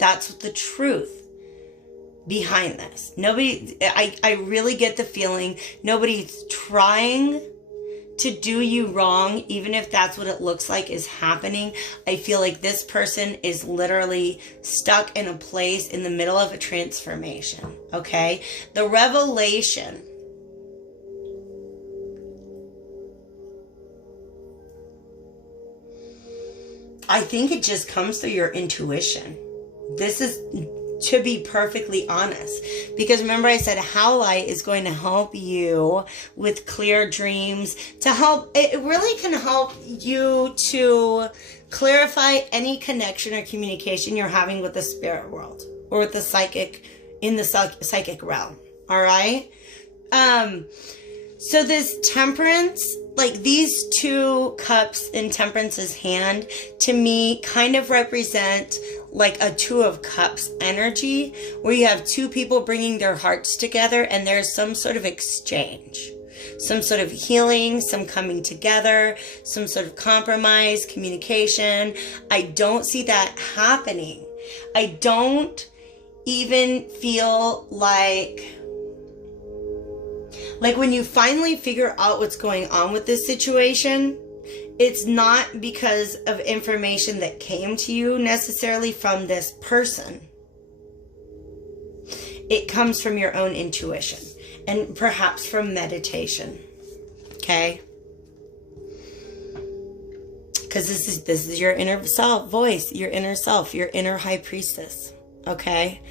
That's the truth behind this. Nobody, I really get the feeling nobody's trying to do you wrong, even if that's what it looks like is happening. I feel like this person is literally stuck in a place in the middle of a transformation. Okay? The revelation I think it just comes through your intuition. This is, to be perfectly honest, because remember I said Howlite is going to help you with clear dreams, to help, it really can help you to clarify any connection or communication you're having with the spirit world or with the psychic, in the psychic realm. All right. So this Temperance, like these 2 cups in Temperance's hand, to me kind of represent like a 2 of Cups energy, where you have 2 people bringing their hearts together and there's some sort of exchange, some sort of healing, some coming together, some sort of compromise, communication. I don't see that happening. I don't even feel like, Like when you finally figure out what's going on with this situation, it's not because of information that came to you necessarily from this person. It comes from your own intuition and perhaps from meditation. Okay? Because this is your inner self voice, your inner self, your inner high priestess. Okay?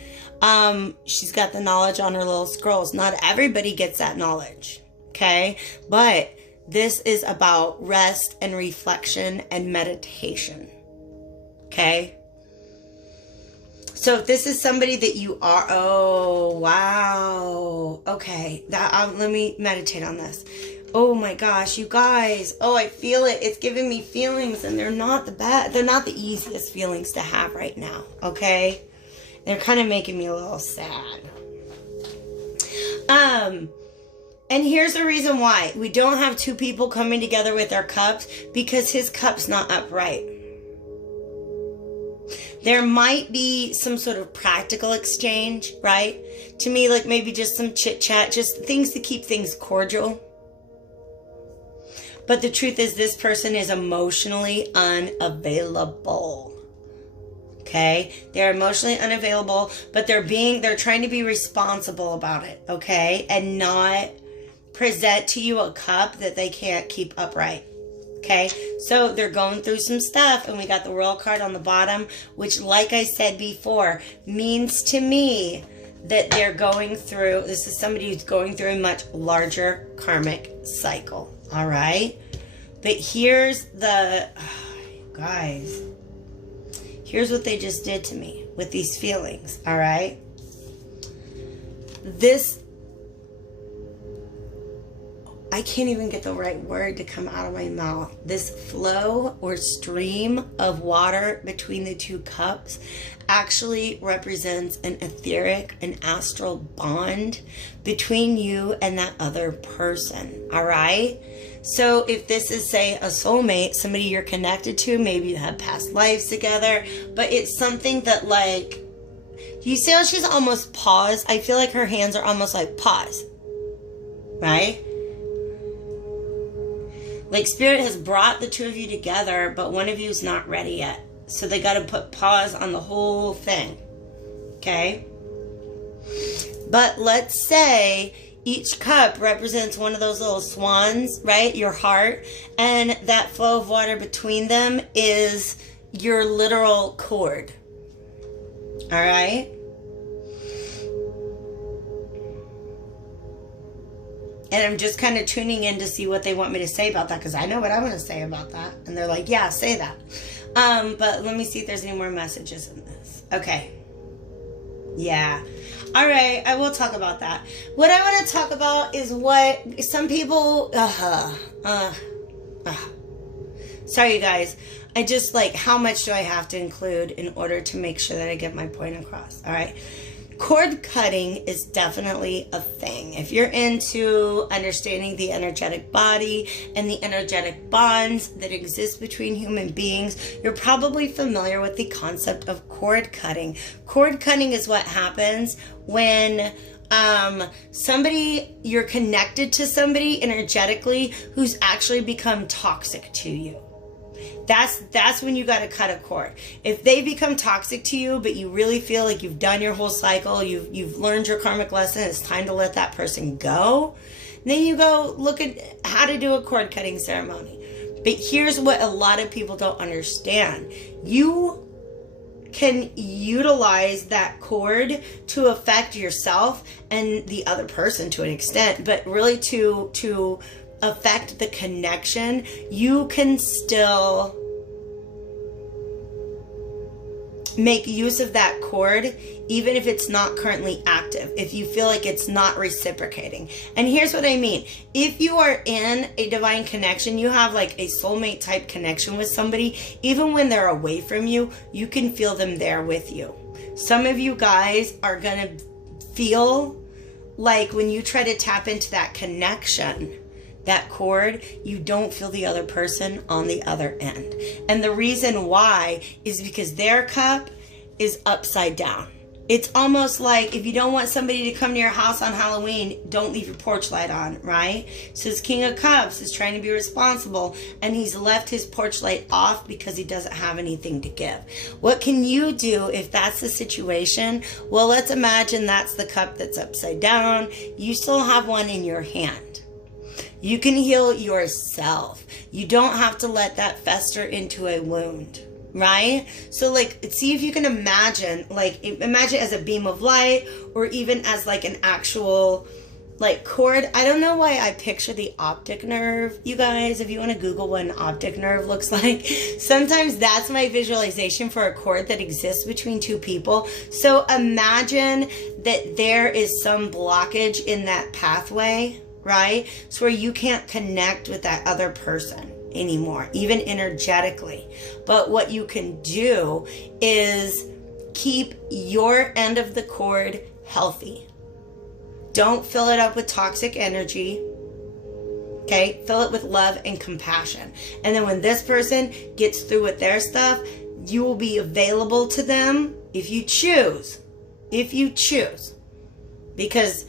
She's got the knowledge on her little scrolls. Not everybody gets that knowledge. Okay? But this is about rest and reflection and meditation. Okay? So if this is somebody that you are, oh, wow. Okay. Let me meditate on this. Oh my gosh, you guys. Oh, I feel it. It's giving me feelings, and they're not they're not the easiest feelings to have right now. Okay? They're kind of making me a little sad. And here's the reason why. We don't have two people coming together with their cups, because his cup's not upright. There might be some sort of practical exchange, right? To me, like maybe just some chit chat, just things to keep things cordial. But the truth is, this person is emotionally unavailable. Okay? They're emotionally unavailable, but they're trying to be responsible about it, okay? And not present to you a cup that they can't keep upright. Okay? So they're going through some stuff, and we got the World card on the bottom, which, like I said before, means to me that they're going through, this is somebody who's going through a much larger karmic cycle. All right? But here's the, guys, here's what they just did to me with these feelings. All right? I can't even get the right word to come out of my mouth. This flow or stream of water between the two cups actually represents an etheric and astral bond between you and that other person. All right? So if this is, say, a soulmate, somebody you're connected to, maybe you have past lives together, but it's something that, like, you see how she's almost paused? I feel like her hands are almost like pause. Right? Like Spirit has brought the two of you together, but one of you is not ready yet. So they got to put pause on the whole thing. Okay? But let's say each cup represents one of those little swans, right? Your heart. And that flow of water between them is your literal cord. All right? And I'm just kind of tuning in to see what they want me to say about that, because I know what I want to say about that. And they're like, yeah, say that. But let me see if there's any more messages in this. Okay. Yeah. All right. I will talk about that. What I want to talk about is what some people... Sorry, you guys. I just, like, how much do I have to include in order to make sure that I get my point across? All right. Cord cutting is definitely a thing. If you're into understanding the energetic body and the energetic bonds that exist between human beings, you're probably familiar with the concept of cord cutting. Cord cutting is what happens when you're connected to somebody energetically who's actually become toxic to you. That's when you got to cut a cord. If they become toxic to you, but you really feel like you've done your whole cycle, you've learned your karmic lesson, it's time to let that person go, then you go look at how to do a cord cutting ceremony. But here's what a lot of people don't understand. You can utilize that cord to affect yourself and the other person to an extent, but really to affect the connection. You can still make use of that cord even if it's not currently active, if you feel like it's not reciprocating. And here's what I mean. If you are in a divine connection, you have like a soulmate type connection with somebody, even when they're away from you, you can feel them there with you. Some of you guys are gonna feel like when you try to tap into that connection, that cord, you don't feel the other person on the other end. And the reason why is because their cup is upside down. It's almost like if you don't want somebody to come to your house on Halloween, don't leave your porch light on, right? So this King of Cups is trying to be responsible, and he's left his porch light off because he doesn't have anything to give. What can you do if that's the situation? Well, let's imagine that's the cup that's upside down. You still have one in your hand. You can heal yourself. You don't have to let that fester into a wound. Right? So like, see if you can imagine, like, imagine as a beam of light, or even as like an actual like cord. I don't know why I picture the optic nerve, you guys. If you want to Google what an optic nerve looks like, sometimes that's my visualization for a cord that exists between two people. So imagine that there is some blockage in that pathway, right? So where you can't connect with that other person anymore, even energetically. But what you can do is keep your end of the cord healthy. Don't fill it up with toxic energy. Okay? Fill it with love and compassion. And then when this person gets through with their stuff, you will be available to them if you choose. If you choose. Because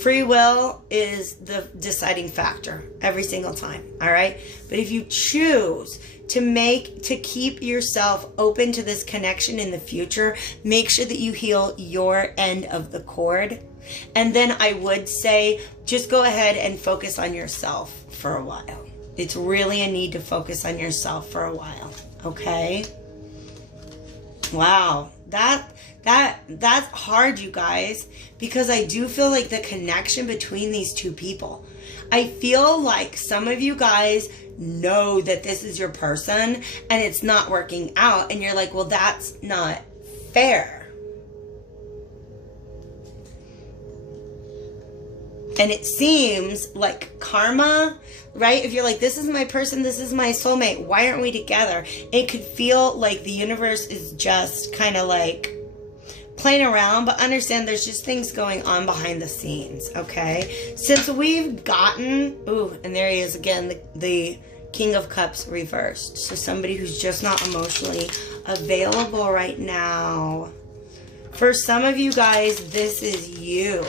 free will is the deciding factor every single time, all right? But if you choose to keep yourself open to this connection in the future, make sure that you heal your end of the cord. And then I would say, just go ahead and focus on yourself for a while. It's really a need to focus on yourself for a while, okay? Wow, that's hard, you guys, because I do feel like the connection between these two people. I feel like some of you guys know that this is your person and it's not working out, and you're like, well, that's not fair. And it seems like karma, right? If you're like, this is my person, this is my soulmate, why aren't we together? It could feel like the universe is just kind of like playing around, but understand there's just things going on behind the scenes, okay? Since we've gotten, ooh, and there he is again, the King of Cups reversed. So somebody who's just not emotionally available right now. For some of you guys, this is you.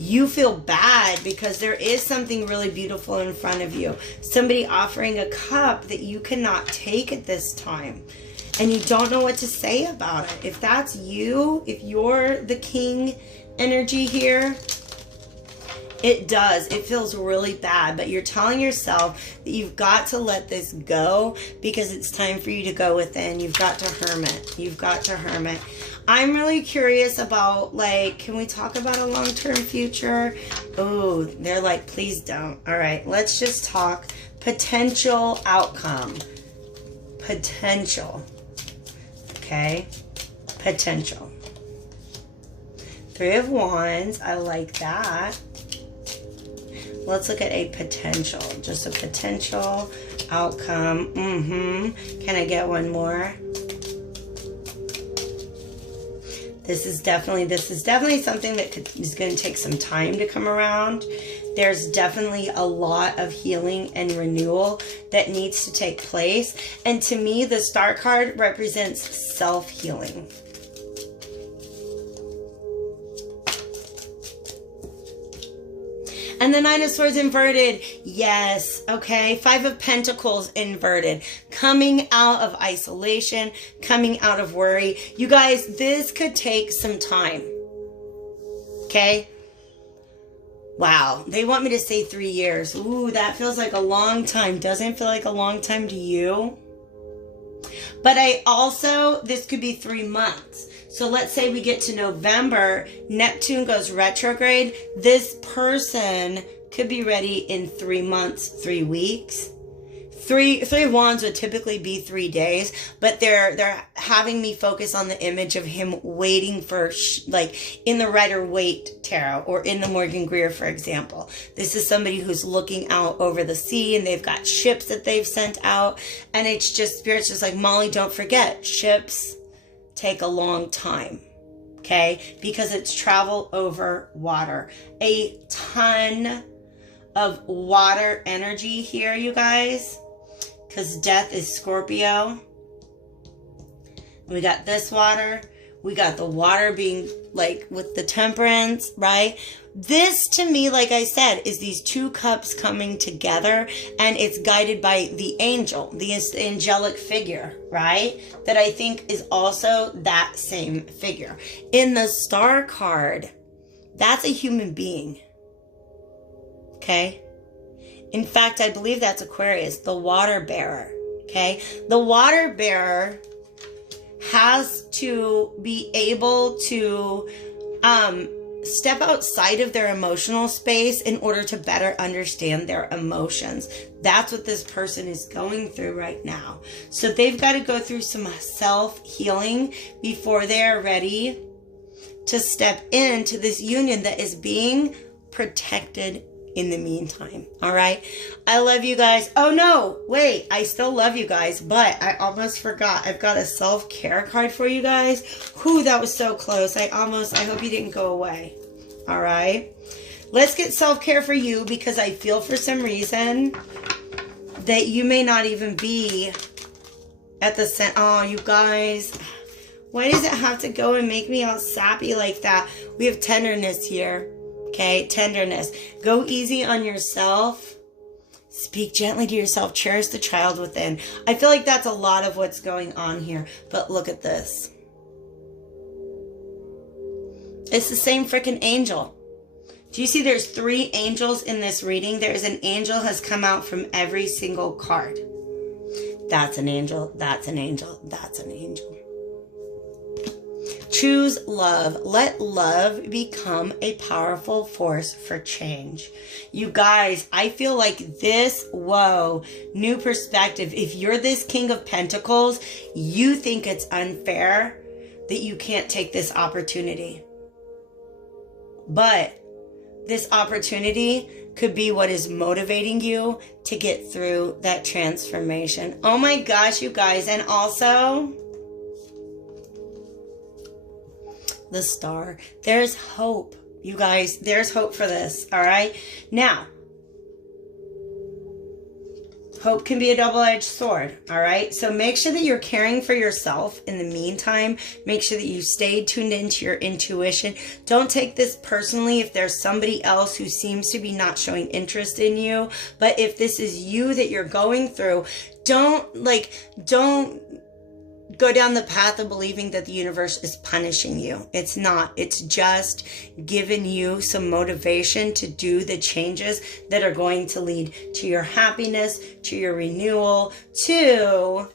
You feel bad because there is something really beautiful in front of you. Somebody offering a cup that you cannot take at this time. And you don't know what to say about it. If that's you, if you're the king energy here, it does. It feels really bad. But you're telling yourself that you've got to let this go because it's time for you to go within. You've got to hermit. You've got to hermit. I'm really curious about, like, can we talk about a long-term future? Oh, they're like, please don't. All right, let's just talk potential outcome. Potential. Okay, potential. Three of Wands, I like that. Let's look at a potential, just a potential outcome. Can I get one more? This is definitely something that is going to take some time to come around. There's definitely a lot of healing and renewal that needs to take place. And to me, the Star card represents self-healing. And the Nine of Swords inverted. Yes. Okay. Five of Pentacles inverted. Coming out of isolation. Coming out of worry. You guys, this could take some time. Okay. Wow. They want me to say 3 years. Ooh, that feels like a long time. Doesn't feel like a long time to you. But this could be 3 months. So let's say we get to November, Neptune goes retrograde. This person could be ready in 3 months, 3 weeks. Three of Wands would typically be 3 days, but they're having me focus on the image of him waiting for, like in the Rider-Waite tarot or in the Morgan Greer, for example. This is somebody who's looking out over the sea and they've got ships that they've sent out, and it's just, Spirit's just like, Molly, don't forget, ships take a long time, okay? Because it's travel over water. A ton of water energy here, you guys, because death is Scorpio. We got this water. We got the water being like with the temperance, right? This to me, like I said, is these two cups coming together, and it's guided by the angel, the angelic figure, right? That I think is also that same figure. In the star card, that's a human being. Okay? In fact, I believe that's Aquarius, the water bearer. Okay? The water bearer has to be able to step outside of their emotional space in order to better understand their emotions. That's what this person is going through right now. So they've got to go through some self-healing before they're ready to step into this union that is being protected in the meantime. All right. I love you guys. Oh no, wait, I still love you guys, but I almost forgot. I've got a self-care card for you guys. Whew, that was so close. I hope you didn't go away. All right. Let's get self-care for you, because I feel for some reason that you may not even be at the center. Oh, you guys, why does it have to go and make me all sappy like that? We have tenderness here. Okay, tenderness. Go easy on yourself. Speak gently to yourself. Cherish the child within. I feel like that's a lot of what's going on here. But look at this. It's the same freaking angel. Do you see there's 3 angels in this reading? There's an angel has come out from every single card. That's an angel. That's an angel. That's an angel. Choose love. Let love become a powerful force for change. You guys, I feel like this, whoa, new perspective. If you're this King of Pentacles, you think it's unfair that you can't take this opportunity. But this opportunity could be what is motivating you to get through that transformation. Oh my gosh, you guys. And also, the star. There's hope, you guys. There's hope for this, all right? Now, hope can be a double-edged sword, all right? So make sure that you're caring for yourself in the meantime. Make sure that you stay tuned into your intuition. Don't take this personally if there's somebody else who seems to be not showing interest in you. But if this is you that you're going through, don't go down the path of believing that the universe is punishing you. It's not. It's just giving you some motivation to do the changes that are going to lead to your happiness, to your renewal, to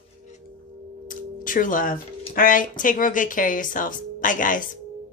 true love. All right. Take real good care of yourselves. Bye, guys.